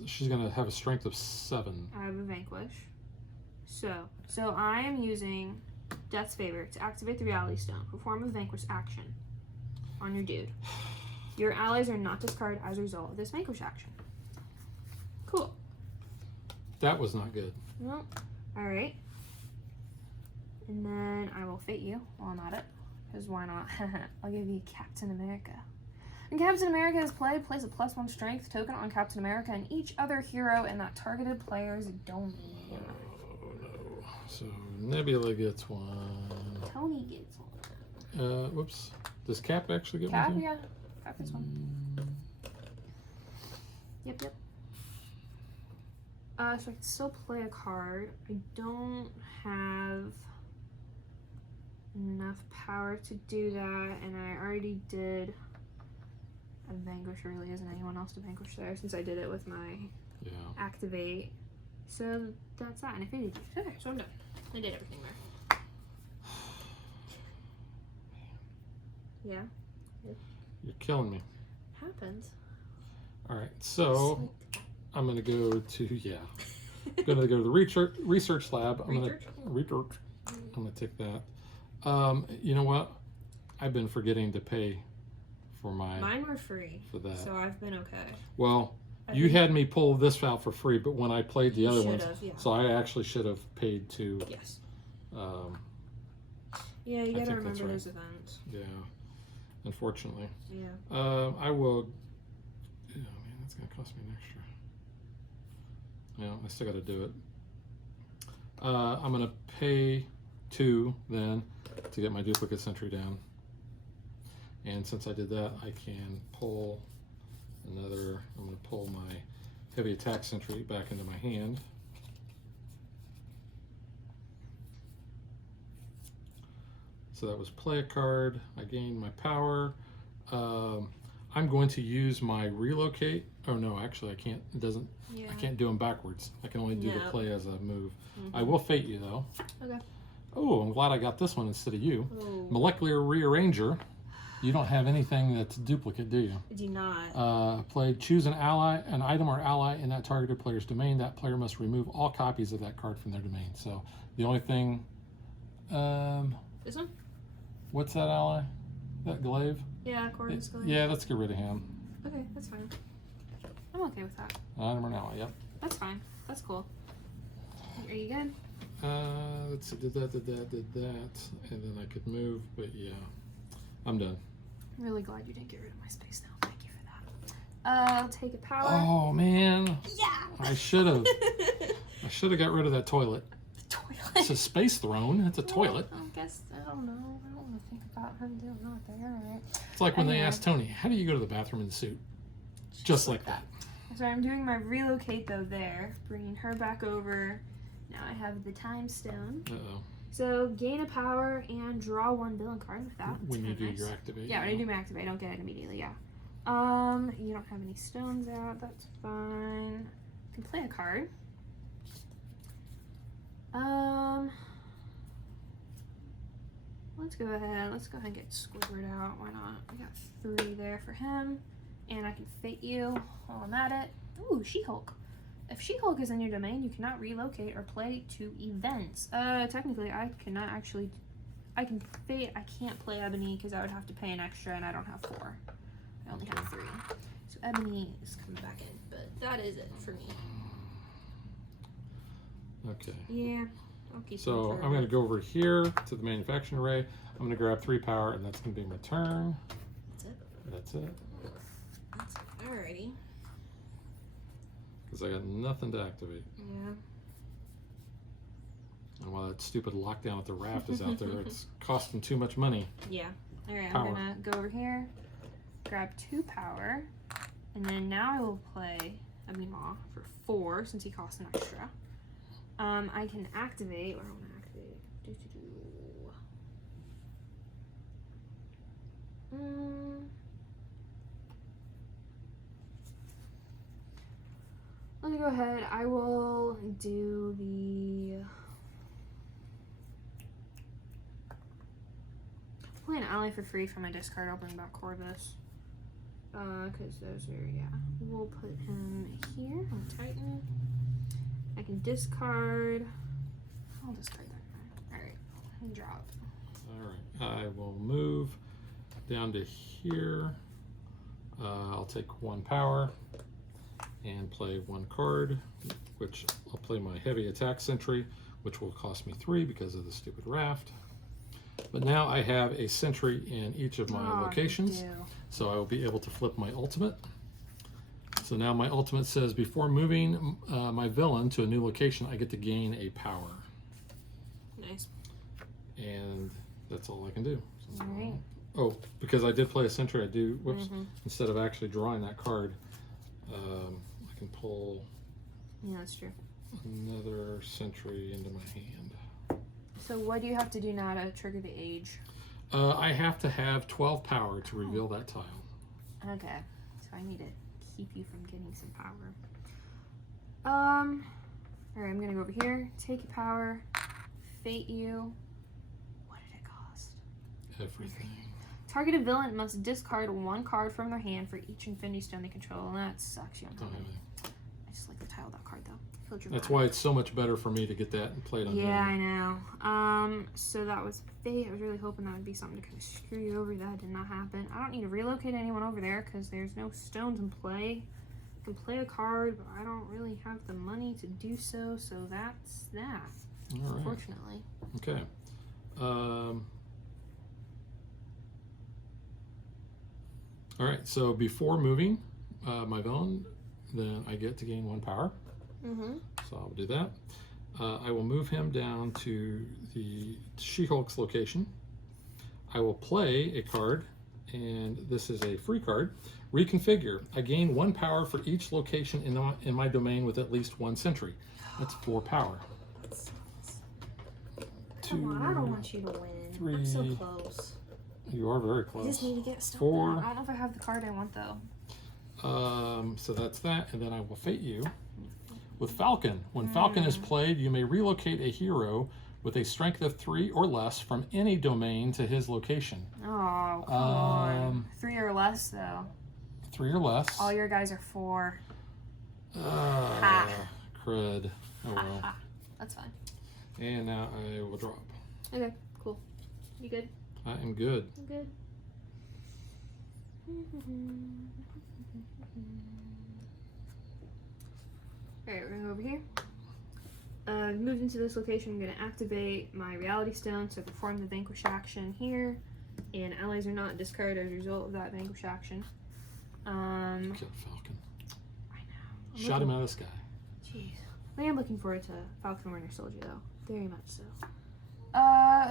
she's going to have a strength of 7. I have a vanquish. So I am using Death's Favor to activate the Reality Stone. Perform a vanquish action on your dude. Your allies are not discarded as a result of this vanquish action. Cool. That was not good. Well, alright. And then I will fit you while I'm at it. Because why not? I'll give you Captain America. When Captain America is played, place a +1 strength token on Captain America and each other hero in that targeted player's domain. Oh no. So Nebula gets 1. Tony gets one. Whoops. Does Cap actually get Cap, 1 too? yeah. Cap gets one. Yep. So I can still play a card. I don't have enough power to do that, and I already did a vanquish. Really isn't anyone else to vanquish there since I did it with my activate. So that's that. And Infinity. Okay, so I'm done. I did everything there. Yeah. You're killing me. Happens. All right, so I'm going to go to I'm going to go to the research lab. I'm going to take that. You know what? I've been forgetting to pay for Mine were free. For that. So I've been okay. Well, you had me pull this out for free, but when I played the other ones, yeah. so I actually should have paid to. Yes. Yeah, you gotta think remember that's right. those events. Yeah, unfortunately. Yeah. I will. Yeah, man, that's gonna cost me an extra. Yeah, I still got to do it. I'm gonna pay 2 then to get my duplicate sentry down. And since I did that, I can pull another. I'm gonna pull my heavy attack sentry back into my hand. So that was play a card. I gained my power. I'm going to use my relocate. Oh no, actually I can't. It doesn't. Yeah. I can't do them backwards. I can only do the No. play as a move. I will fate you though. Okay. Oh, I'm glad I got this one instead of you. Oh, Molecular Rearranger. You don't have anything that's duplicate, do you? I do not. Play, choose an ally, an item or ally in that targeted player's domain. That player must remove all copies of that card from their domain. So the only thing, This one? what's that ally? That glaive? Yeah, Corbin's going. Yeah, let's get rid of him. Okay, that's fine. I'm okay with that. Item or an ally, yep. That's fine. That's cool. Are you good? Let's see, did that, and then I could move, but yeah, I'm done. I'm really glad you didn't get rid of my space now. Thank you for that. I'll take a power. Oh man, Yeah. I should have. I should have got rid of that toilet. Toilet. It's a space throne. It's a toilet. I guess I don't know. I don't want to think about her doing that there. All right. It's like when they Anyway. asked Tony, "How do you go to the bathroom in the suit?" Just like that. So I'm doing my relocate though there, bringing her back over. Now I have the time stone. Uh-oh. So gain a power and draw one villain card with that. When That's you kinda do nice. your activate. Yeah, when I do my activate, I don't get it immediately. Yeah. You don't have any stones out. That's fine. You can play a card. Let's go ahead. Let's go ahead and get Squidward out. Why not? We got 3 there for him, and I can fate you while I'm at it. Ooh, She-Hulk. If She-Hulk is in your domain, you cannot relocate or play 2 events. Technically, I cannot actually. I can fate. I can't play Ebony because I would have to pay an extra, and I don't have 4. I only have 3. So Ebony is coming back in, but that is it for me. Okay. Yeah. I'll keep So them for I'm going to go over here to the manufacturing array. I'm going to grab 3 power, and that's going to be my turn. That's it. That's it. That's it. Alrighty. Because I got nothing to activate. Yeah. And while that stupid lockdown at the raft is out there, it's costing too much money. Yeah. Alright, Power. I'm gonna go over here, grab 2 power, and then now I will play Abima for 4 since he costs an extra. I can activate. What do I want to activate? Let me go ahead. I will do the. Play an ally for free from my discard. I'll bring back Corvus. Because those are, yeah. We'll put him here on Titan. I can discard. I'll discard that. Alright. And drop. Alright, I will move down to here. I'll take 1 power and play 1 card, which I'll play my heavy attack sentry, which will cost me 3 because of the stupid raft. But now I have a sentry in each of my locations, so I will be able to flip my ultimate. So now my ultimate says, before moving my villain to a new location, I get to gain a power. Nice. And that's all I can do. So, Alright. oh, because I did play a sentry, I do, whoops, instead of actually drawing that card, I can pull Yeah, that's true. another sentry into my hand. So what do you have to do now to trigger the age? I have to have 12 power to reveal that tile. Okay. So I need to keep you from getting some power. Alright, I'm gonna go over here, take your power, fate you. What did it cost? Everything. Targeted villain must discard 1 card from their hand for each Infinity Stone they control, and that sucks. You don't Don't have have any. any. I just like the title of that card though. Feel That's dramatic. why it's so much better for me to get that and play it on Yeah, I the know. So that was fate. I was really hoping that would be something to kind of screw you over. That did not happen. I don't need to relocate anyone over there because there's no stones in play. I can play a card, but I don't really have the money to do so. So that's that. All right. Unfortunately. Okay. All right. So before moving my villain, then I get to gain 1 power. Mm-hmm. So I'll do that. I will move him down to the She-Hulk's location. I will play a card, and this is a free card. Reconfigure. I gain 1 power for each location in my domain with at least 1 sentry. That's 4 power. Come on, I don't want you to win. I'm so 3. close. You are very I close. just need to get stuff 4. down. I don't know if I have the card I want though. So that's that, and then I will fate you with Falcon. When Falcon is played, you may relocate a hero with a strength of 3 or less from any domain to his location. Oh, come on. 3 or less though. 3 or less. All your guys are 4. Crud. Oh well. That's fine. And now I will drop. Okay, cool. You good? I am good. I'm good. Alright, we're gonna go over here. Moved into this location, I'm gonna activate my reality stone to perform the vanquish action here. And allies are not discarded as a result of that vanquish action. Kill Falcon. I know. Shot him out of the sky. Jeez. I am looking forward to Falcon Winter Soldier though. Very much so.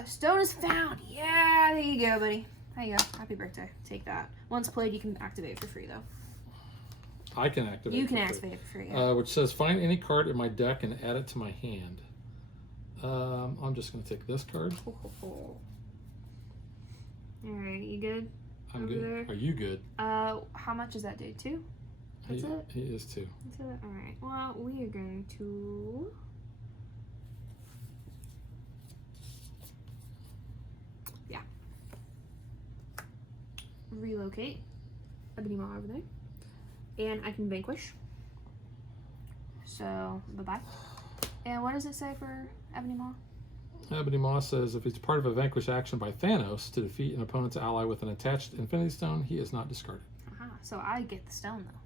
Stone is found. Yeah, there you go, buddy. There you go. Happy birthday. Take that. Once played, you can activate it for free though. I can activate. You can for free. activate it for free. Yeah. Which says find any card in my deck and add it to my hand. I'm just going to take this card. All right, you good? I'm Over good. there? Are you good? How much is that, dude? 2? That's it? He is 2. That's it? All right. Well, we are going to. Yeah. Relocate Ebony Maw over there. And I can vanquish. So, bye-bye. And what does it say for Ebony Maw? Ebony Maw says if it's part of a vanquish action by Thanos to defeat an opponent's ally with an attached Infinity Stone, he is not discarded. So I get the stone though.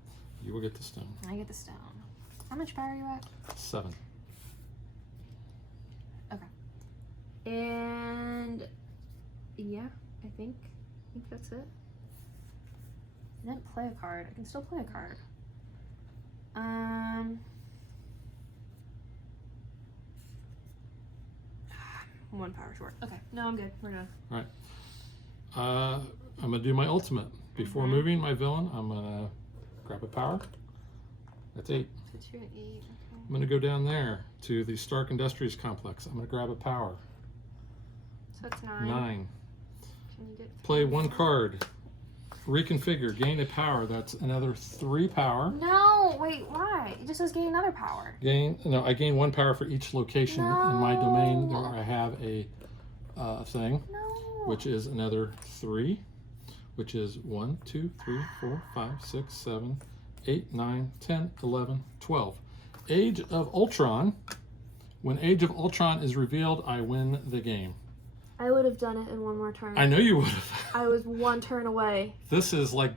You will get the stone. I get the stone. How much power are you at? 7. Okay. And yeah, I think that's it. I didn't play a card. I can still play a card. 1 power short. Okay. No, I'm good. We're done. All right. I'm going to do my ultimate. Before moving my villain, I'm going to grab a power. That's 8. So 2 and 8. Okay. I'm going to go down there to the Stark Industries complex. I'm going to grab a power. So it's 9. 9. Can you get Play 1 card. Reconfigure. Gain a power. That's another 3 power. No, wait, why? It just says gain another power. I gain 1 power for each location in my domain where I have a thing, No. which is another 3, which is 1, 2, 3, 4, 5, 6, 7, 8, 9, 10, 11, 12. Age of Ultron. When Age of Ultron is revealed, I win the game. I would have done it in 1 more turn. I know you would have. I was 1 turn away. This is like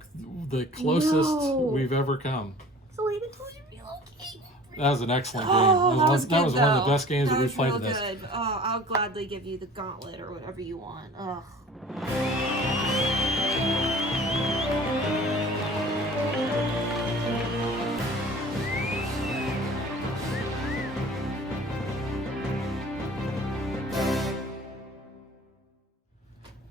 the closest No. we've ever come. So I even told you to relocate. That was an excellent game. Oh, that was That good, was one of the though. best games that we've was played real in this. good. Oh, I'll gladly give you the gauntlet or whatever you want. Ugh.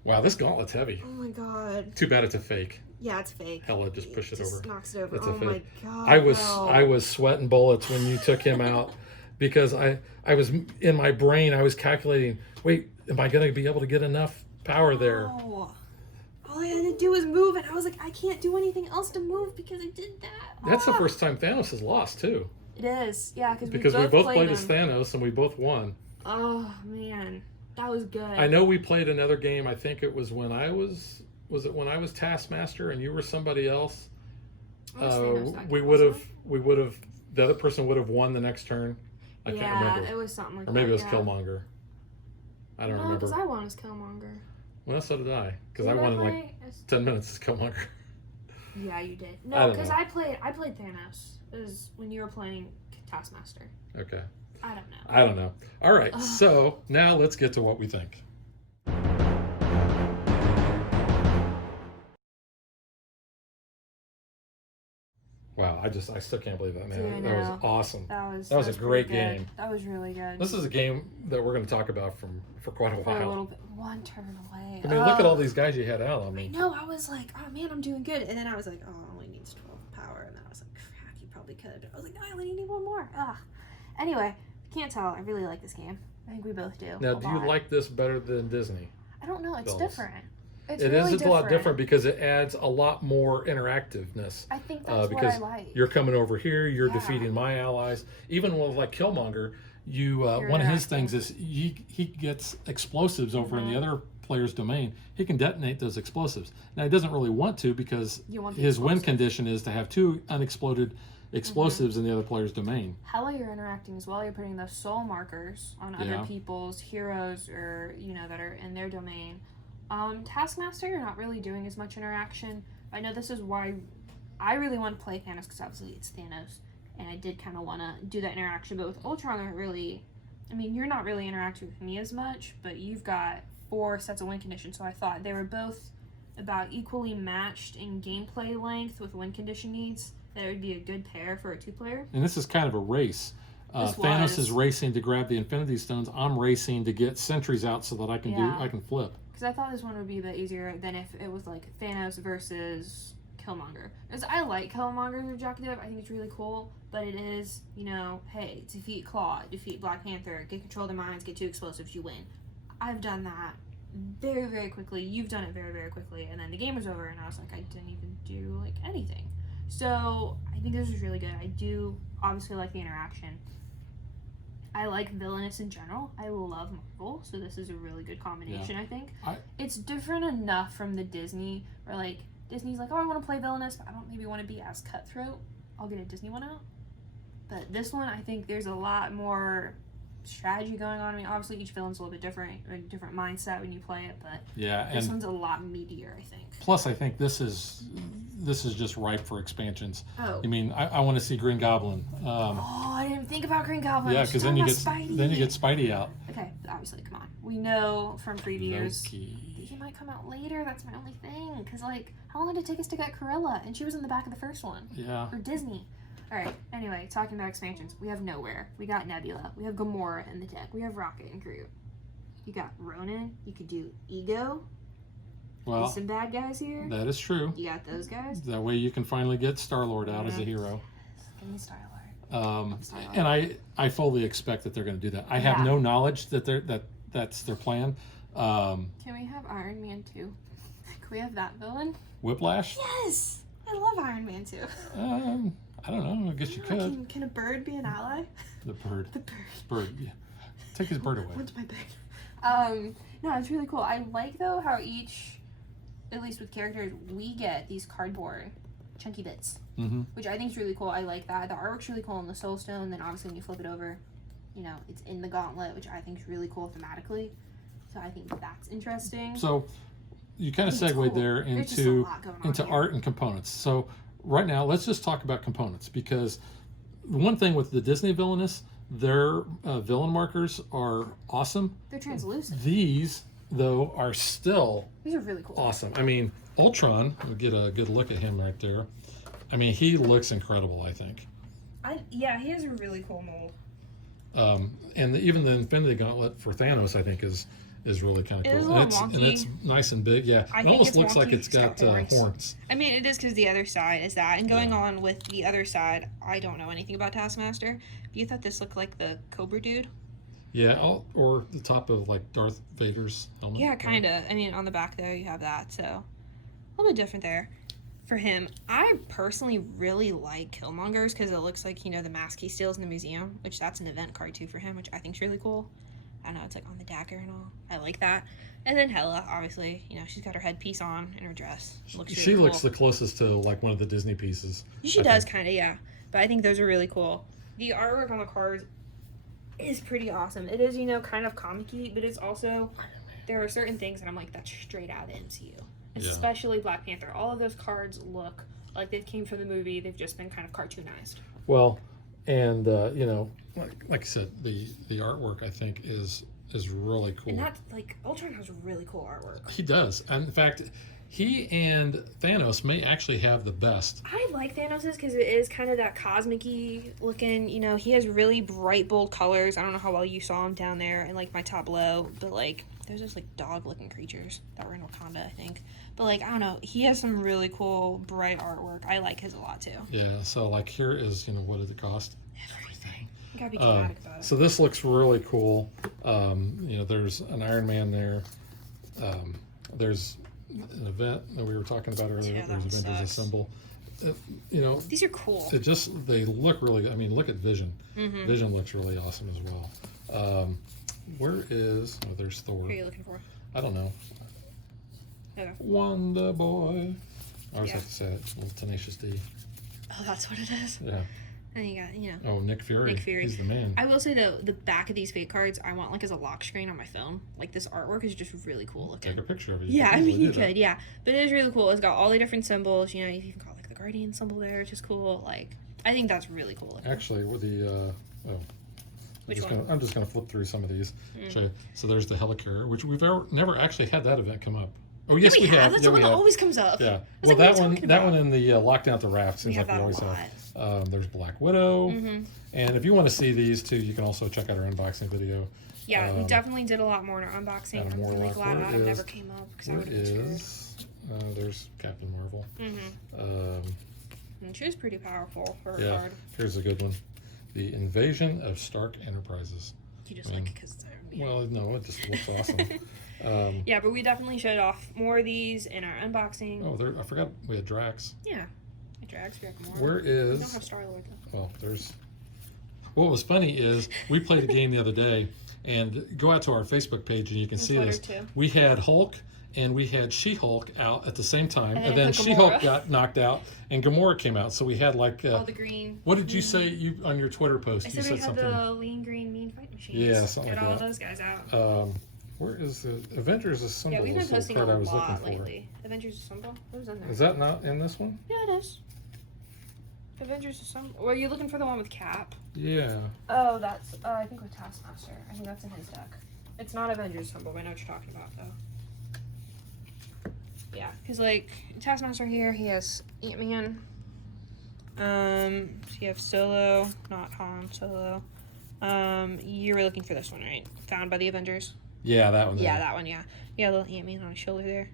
Wow, this gauntlet's heavy. Oh my god. Too bad it's a fake. Yeah, it's fake. Hella just push it over. Knocks it over. It's a Oh my fake. god. I was sweating bullets when you took him out because I was in my brain. I was calculating. Wait, am I going to be able to get enough power there? Oh. All I had to do was move, and I was like, I can't do anything else to move because I did that. That's the first time Thanos has lost too. It is, yeah, Because we both played as them. Thanos and we both won. Oh man, that was good. I know we played another game. I think it was when I was it when I was Taskmaster and you were somebody else. I was Thanos that We game, would wasn't have the other person would have won the next turn. I yeah, can't remember. it was something like Or maybe that. it was yeah. Killmonger. I don't remember. because I won as Killmonger. Well, so did I. Because I Did won in like play as- 10 minutes as Killmonger. Yeah, you did. I No, don't because know. I played Thanos. It was when you were playing Taskmaster. Okay. I don't know. I don't know. All right. So now let's get to what we think. Wow. I still can't believe that, man. Dude, I That was know. awesome. That was a great pretty good. game. That was really good. This is a game that we're going to talk about for quite a for a while. little bit. 1 turn away. I mean, look at all these guys you had out. I mean, No, I was like, oh man, I'm doing good. And then I was like, oh, it only needs 12 power. And then I was like, crap, you probably could. I was like, no, I only need 1 more. Ugh. Anyway, Can't tell. I really like this game. I think we both do. Now, a do you lot. like this better than Disney? I don't know. It's Villainous? different. It's It really is a lot different because it adds a lot more interactiveness. I think that's what because I like. you're coming over here, you're Yeah. defeating my allies. Even with like Killmonger, you You're one of his interacting. things is he gets explosives over in the Mm-hmm. other player's domain. He can detonate those explosives. Now he doesn't really want to because You want the his win explosive. condition is to have 2 unexploded explosives in the other player's domain. Hella, you're interacting as well. You're putting those soul markers on Yeah. other people's heroes or, that are in their domain. Taskmaster, you're not really doing as much interaction. I know this is why I really want to play Thanos because obviously it's Thanos. And I did kind of want to do that interaction. But with Ultron, you're not really interacting with me as much. But you've got 4 sets of win conditions. So I thought they were both about equally matched in gameplay length with win condition needs. That it would be a good pair for a 2-player. And this is kind of a race. This Thanos was. is racing to grab the Infinity Stones. I'm racing to get sentries out so that I can Yeah. I can flip. Because I thought this one would be a bit easier than if it was like Thanos versus Killmonger. Because I like Killmonger's objective. I think it's really cool. But it is, hey, defeat Claw, defeat Black Panther, get control of the mines, get 2 explosives, you win. I've done that very, very quickly. You've done it very, very quickly. And then the game was over and I was like, I didn't even do like anything. So I think this is really good. I do obviously like the interaction. I like Villainous in general. I love Marvel, so this is a really good combination, I think. It's different enough from the Disney, where like Disney's like, oh, I want to play Villainous, but I don't maybe want to be as cutthroat. I'll get a Disney one out. But this one, I think there's a lot more strategy going on. Obviously each villain's a little bit different, a different mindset when you play it, but Yeah, this and one's a lot meatier, I think. plus I think this is just ripe for expansions. Oh. I want to see Green Goblin. Oh, I didn't think about Green Goblin. Yeah, because then you get Spidey. Spidey out. Okay, but obviously, come on. We know from previews Loki. he might come out later. That's my only thing. Because, how long did it take us to get Cruella? And she was in the back of the first one. Yeah. Or Disney. Alright, anyway, talking about expansions. We have Nowhere. We got Nebula. We have Gamora in the deck. We have Rocket and Groot. You got Ronan. You could do Ego. Well, There's some bad guys here. that is true. You got those guys. That way you can finally get Star-Lord out as a Yeah. hero. Give me Star-Lord. Star-Lord. And I fully expect that they're going to do that. I have Yeah. no knowledge that that's their plan. Can we have Iron Man 2? Can we have that villain? Whiplash? Yes! I love Iron Man too. I don't know. I guess you could. Can a bird be an ally? The bird. The bird. Bird. Yeah. Take his bird away. What's my bird? No, it's really cool. I like though how each, at least with characters, we get these cardboard chunky bits, Mm-hmm. which I think is really cool. I like that. The artwork's really cool in the Soul Stone. Then obviously when you flip it over, it's in the Gauntlet, which I think is really cool thematically. So I think that's interesting. So you kind of It's segued cool. there There's just a into lot going on into here. art and components. So right now, let's just talk about components because one thing with the Disney Villainous, their villain markers are awesome. They're translucent. These, though, are still These are really cool. awesome. Ultron, we'll get a good look at him right there. He looks incredible, I think. Yeah, he has a really cool mold. And even the Infinity Gauntlet for Thanos, I think, is really kind of It is cool. a And little it's nice and big. Yeah, I it think almost it's looks like wonky. it's got horns. I mean, it is because the other side is that. And going on with the other side, I don't know anything about Taskmaster. But you thought this looked like the Cobra dude? Yeah, or the top of like Darth Vader's helmet. Yeah, kind of. On the back there, you have that. So a little bit different there. For him, I personally really like Killmonger's because it looks like, the mask he steals in the museum, which that's an event card too for him, which I think is really cool. I know it's like on the dagger and all. I like that. And then Hela, obviously, she's got her headpiece on and her dress. Looks really She cool. looks the closest to like one of the Disney pieces. She I does think. kind of, yeah. But I think those are really cool. The artwork on the cards is pretty awesome. It is, kind of comic-y, but it's also, there are certain things that I'm like, that's straight out of MCU. Yeah. Especially Black Panther. All of those cards look like they came from the movie. They've just been kind of cartoonized. Well, and like I said, the artwork I think is really cool. And that's, Ultron has really cool artwork. He does. And in fact, he and Thanos may actually have the best. I like Thanos's because it is kind of that cosmic-y looking, he has really bright, bold colors. I don't know how well you saw him down there in, my tableau, but, there's just, dog-looking creatures that were in Wakanda, I think. But, I don't know. He has some really cool, bright artwork. I like his a lot, too. Yeah, so, here is, what did it cost? Everything. Gotta be dramatic about it. So this looks really cool. You know, there's an Iron Man there. There's an event that we were talking about earlier. Yeah, that There's one Avengers sucks. Assemble. You know, These are cool. they look really good. I mean, look at Vision. Mm-hmm. Vision looks really awesome as well. Where is, oh, there's Thor. What are you looking for? I don't know. Okay. Wonder Boy. I always Yeah. have to say it. Little Tenacious D. Oh, that's what it is. Yeah. And you got, you know. Oh, Nick Fury. Nick Fury. He's the man. I will say though, the back of these fake cards, I want like as a lock screen on my phone. Like this artwork is just really cool looking. Take a picture of it. Yeah, I can mean easily you do that. could, yeah. But it is really cool. It's got all the different symbols. You know, you can call like the Guardian symbol there, which is cool. Like, I think that's really cool looking. Actually, with the Which one? I'm just gonna flip through some of these. Mm. Show you. So there's the Helicarrier, which we've never actually had that event come up. Oh yes, we have. That's Yeah, the one we that have. always comes up. Yeah. That's Well, like, what that are you one, talking that about? one in the lockdown at the raft seems We have like we that a always lot. have. There's Black Widow, Mm-hmm. and if you want to see these too, you can also check out our unboxing video. Yeah, we Um, definitely did a lot more in our unboxing. Adam I'm really Warlock, glad where Adam is- never came up because I Where would have been screwed. is? There's Captain Marvel. Mm-hmm. And she was pretty powerful for her Yeah. card. Here's a good one: the Invasion of Stark Enterprises. You just I like mean, it because it's Iron Man. Well, no, it just looks awesome. Yeah, but we definitely showed off more of these in our unboxing. Oh, I forgot we had Drax. Yeah. Drax, Dragamora. Where We don't is? have Star-Lord though. Well, there's. What was funny is we played a game the other day, and go out to our Facebook page and you can see Twitter, this. too. We had Hulk and we had She-Hulk out at the same time, And and then then put She-Hulk Gamora. got knocked out, and Gamora came out. So we had like. All the green. What did you say you on your Twitter post? I You said we said had something. the lean green mean fight machines. Yeah, something Get like all that. those guys out. Where is the Avengers Assemble? Yeah, we've been is the posting a card I was lot looking for. lately. Avengers Assemble? What was in there? Is that not in this one? Yeah, it is. Avengers Assemble. Were you looking for the one with Cap? Yeah. Oh, that's, I think with Taskmaster. I think that's in his deck. It's not Avengers Assemble, but I know what you're talking about, though. Yeah, because, like, Taskmaster here, he has Ant-Man. So you have Solo, not Han, Solo. You were looking for this one, right? Found by the Avengers? Yeah, that one. Yeah, there. that one, yeah. Yeah, little Ant-Man on his shoulder there.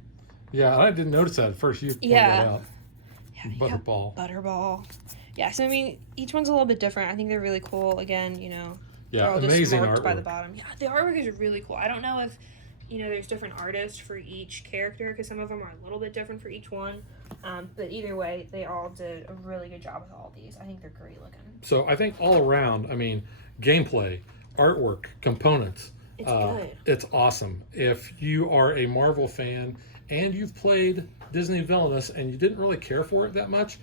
Yeah, I didn't notice that at first. You pointed Yeah. it out. Yeah, Butterball. Butterball. Yeah, so I mean, each one's a little bit different. I think they're really cool. Again, you know, they're Yeah, all just amazing marked by the artwork. bottom. Yeah, the artwork is really cool. I don't know if, you know, there's different artists for each character because some of them are a little bit different for each one. But either way, they all did a really good job with all these. I think they're great looking. So I think all around, I mean, gameplay, artwork, components. It's good. It's awesome. If you are a Marvel fan and you've played Disney Villainous and you didn't really care for it that much,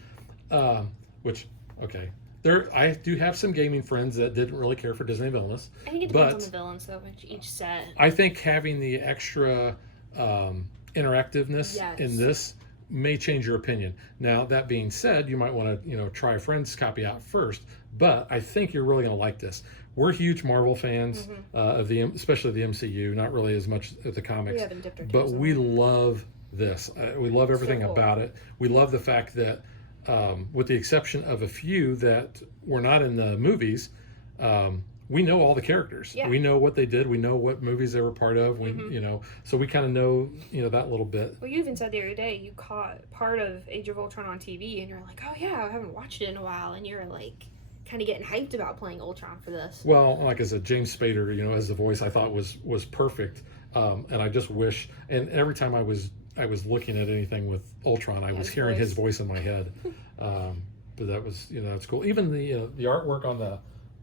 which, okay, I do have some gaming friends that didn't really care for Disney Villainous. I think it depends on but the villains, though, each set. I think having the extra interactiveness Yes. in this may change your opinion. Now, that being said, you might want to, try a friend's copy out first, but I think you're really going to like this. We're huge Marvel fans Mm-hmm. especially the MCU, not really as much of the comics, We haven't dipped our but toes in we it. love this. We love everything cool. about it. We love the fact that, with the exception of a few that were not in the movies, we know all the characters. Yeah. We know what they did. We know what movies they were part of. We, Mm-hmm. so we kind of know, that little bit. Well, you even said the other day you caught part of Age of Ultron on TV, and you're like, oh yeah, I haven't watched it in a while, and you're like, kind of getting hyped about playing Ultron for this. Well, like I said, James Spader, as the voice, I thought was perfect. And I just wish, and every time I was looking at anything with Ultron, I was his hearing his voice. voice in my head. But that was, that's cool. Even the artwork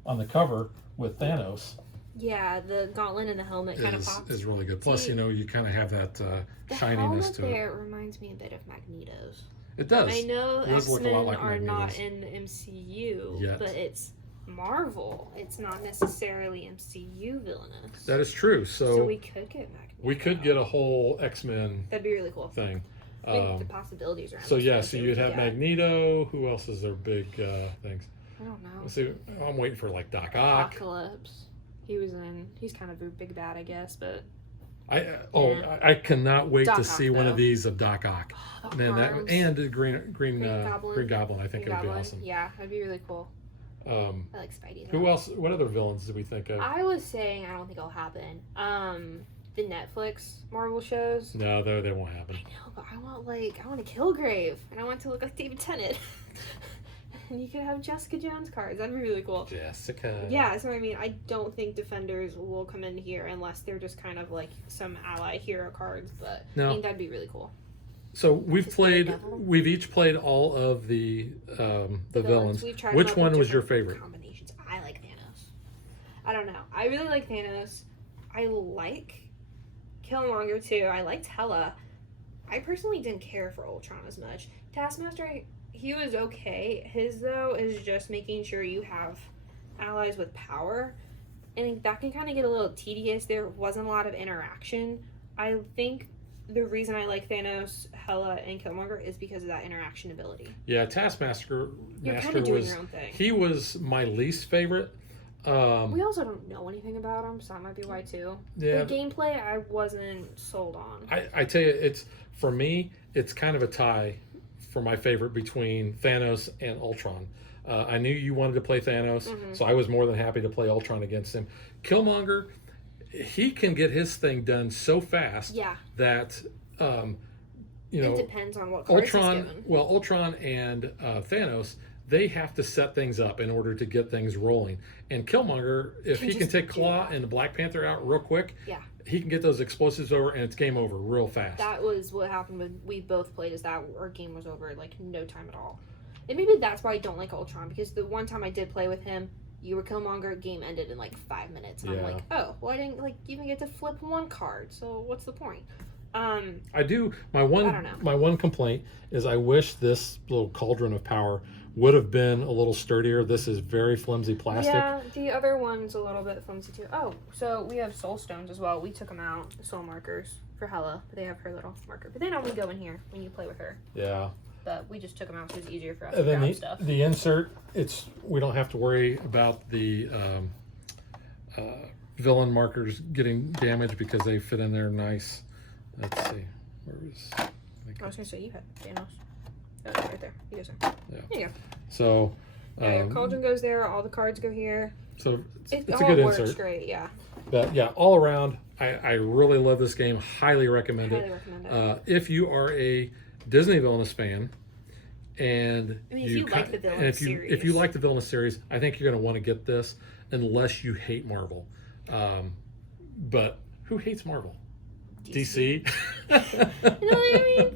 on the cover with Thanos Yeah, the gauntlet and the helmet kind of pops. is really good. Plus, See, you kind of have that The shininess helmet to it. there reminds me a bit of Magneto's. It does. I know It does look a X-Men lot like are not Magneto's. in the MCU, Yet. but it's Marvel. It's not necessarily MCU villainous. That is true. So we could get Magneto. we could get a whole X-Men That'd be really cool. thing. I think the possibilities are So endless yeah, there, so too. you'd have Yeah. Magneto. Who else is their big things? I don't know. Let's see. I'm waiting for like Doc Ock. Apocalypse. He's kind of a big bad, I guess, but I cannot wait Doc to Ock, see one of though. these of Doc Ock. the Man, arms, and the Green Goblin. Goblin. I think Green it would be Goblin. awesome. Yeah, that'd be really cool. I like Spidey. Who though. else? What other villains did we think of? I was saying I don't think it'll happen. The Netflix Marvel shows. No, they won't happen. I know, but I want a Killgrave, and I want it to look like David Tennant. and you could have Jessica Jones cards. That'd be really cool. Jessica. Yeah, so I mean, I don't think defenders will come in here unless they're just kind of like some ally hero cards, but I No. mean, that'd be really cool. So we've Just get a played. devil. We've each played all of the villains. We've tried Which them out with one was your different favorite? combinations. I like Thanos. I don't know. I really like Thanos. I like Killmonger too. I liked Hela. I personally didn't care for Ultron as much. Taskmaster, he was okay. His though is just making sure you have allies with power, and that can kind of get a little tedious. There wasn't a lot of interaction. I think the reason I like Thanos, Hela, and Killmonger is because of that interaction ability. Yeah, Taskmaster. You're kind Master of doing was. your own thing. He was my least favorite. We also don't know anything about him, so that might be why too. Yeah. The gameplay, I wasn't sold on. I tell you, it's for me. It's kind of a tie for my favorite between Thanos and Ultron. I knew you wanted to play Thanos, so I was more than happy to play Ultron against him. Killmonger, he can get his thing done so fast Yeah, that you it know depends on what cards he's Ultron. given. Well, Ultron and Thanos, they have to set things up in order to get things rolling. And Killmonger, if Can he can just take do Claw that. and the Black Panther out real quick, Yeah. he can get those explosives over, and it's game over real fast. That was what happened when we both played. Is that our game was over like no time at all. And maybe that's why I don't like Ultron, because the one time I did play with him, you were Killmonger, game ended in like 5 minutes, and I'm Yeah. like, oh, well, I didn't like even get to flip one card, so what's the point? I do. My I don't know. one complaint is I wish this little cauldron of power would have been a little sturdier. This is very flimsy plastic. Yeah, the other one's a little bit flimsy too. Oh, so we have soul stones as well. We took them out, soul markers for Hela, but they have her little marker. But they don't go in here when you play with her. Yeah. But we just took them out so it's easier for us to And then grab stuff. the insert, we don't have to worry about the villain markers getting damaged because they fit in there nice. Let's see. Where is? I was gonna say you had Thanos. Oh, it's right there. You guys are. Yeah. There you go. So. Yeah, your cauldron goes there. All the cards go here. So It it's a all good works insert. great. Yeah, But yeah, all around, I really love this game. Highly recommend highly it. recommend it. If you are a Disney Villainous fan, and I mean, if you like the and Villainous if you series. like the Villainous series, I think you're going to want to get this, unless you hate Marvel. But who hates Marvel? DC. You know what I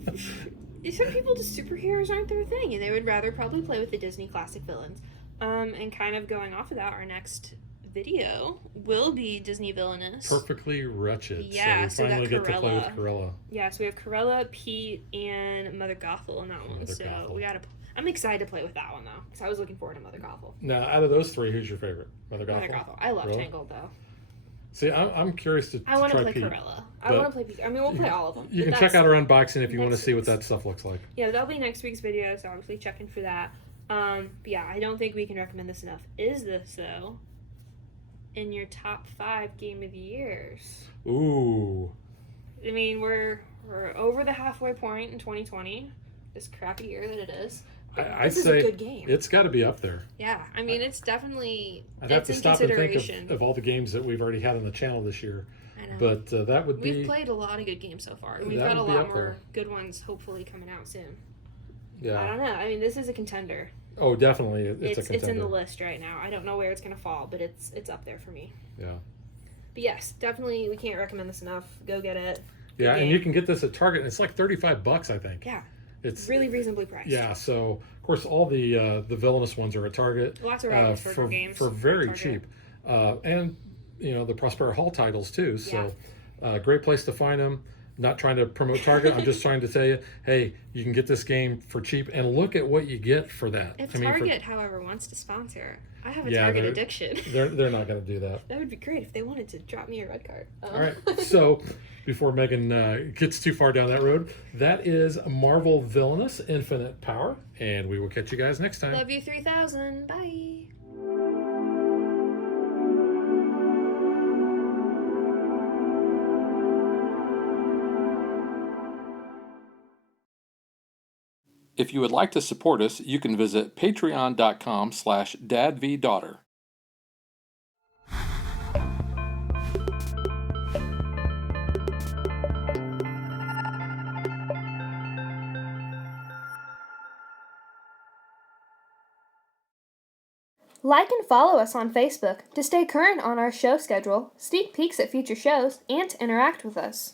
mean? Some people, just superheroes aren't their thing, and they would rather probably play with the Disney classic villains. And kind of going off of that, our next video will be Disney Villainous. Perfectly Wretched. Yeah, so we so finally that get to play with Cruella. Cruella. Yeah, so we have Corella, Pete, and Mother Gothel in that one. Mother So Gothel. we gotta. I'm excited to play with that one though, because I was looking forward to Mother Gothel. Now, out of those three, who's your favorite? Mother Mother Gothel? Gothel. I love Really? Tangled though. See, I'm curious to I want to try play Pete. Corella. I but want to play Pete. I mean, we'll play all of them. You but can check that's- out our unboxing if you want to next see what week's. that stuff looks like. Yeah, that'll be next week's video, so obviously check in for that. But yeah, I don't think we can recommend this enough. Is this though in your top 5 game of the years? Ooh. I mean, we're over the halfway point in 2020. This crappy year that it is. I'd This is say a good game. it's got to be up there. Yeah, I mean, it's definitely I'd have it's to in stop and think consideration. of all the games that we've already had on the channel this year. I know. But that would We've be, played a lot of good games so far, and we've That got a would be lot up more there. good ones hopefully coming out soon. I yeah. don't know. I mean, this is a contender. Oh, definitely, it's a It's contender. in the list right now. I don't know where it's gonna fall, but it's up there for me. Yeah. But yes, definitely, we can't recommend this enough. Go get it. Good Yeah, and game. you can get this at Target. And it's like $35, I think. Yeah, It's really reasonably priced. Yeah. So of course, all the Villainous ones are at Target. Lots of Ravensburger for games for are very at cheap, Target. and the Prospera Hall titles too. So great place to find them. Not trying to promote Target. I'm just trying to tell you, hey, you can get this game for cheap, and look at what you get for that. If I mean, Target, however, wants to sponsor, I have a Yeah, Target they're- addiction. they're not going to do that. That would be great if they wanted to drop me a red card. All right. So before Megan gets too far down that road, that is Marvel Villainous Infinite Power, and we will catch you guys next time. Love you 3000. Bye. If you would like to support us, you can visit patreon.com/dadvdaughter. Like and follow us on Facebook to stay current on our show schedule, sneak peeks at future shows, and to interact with us.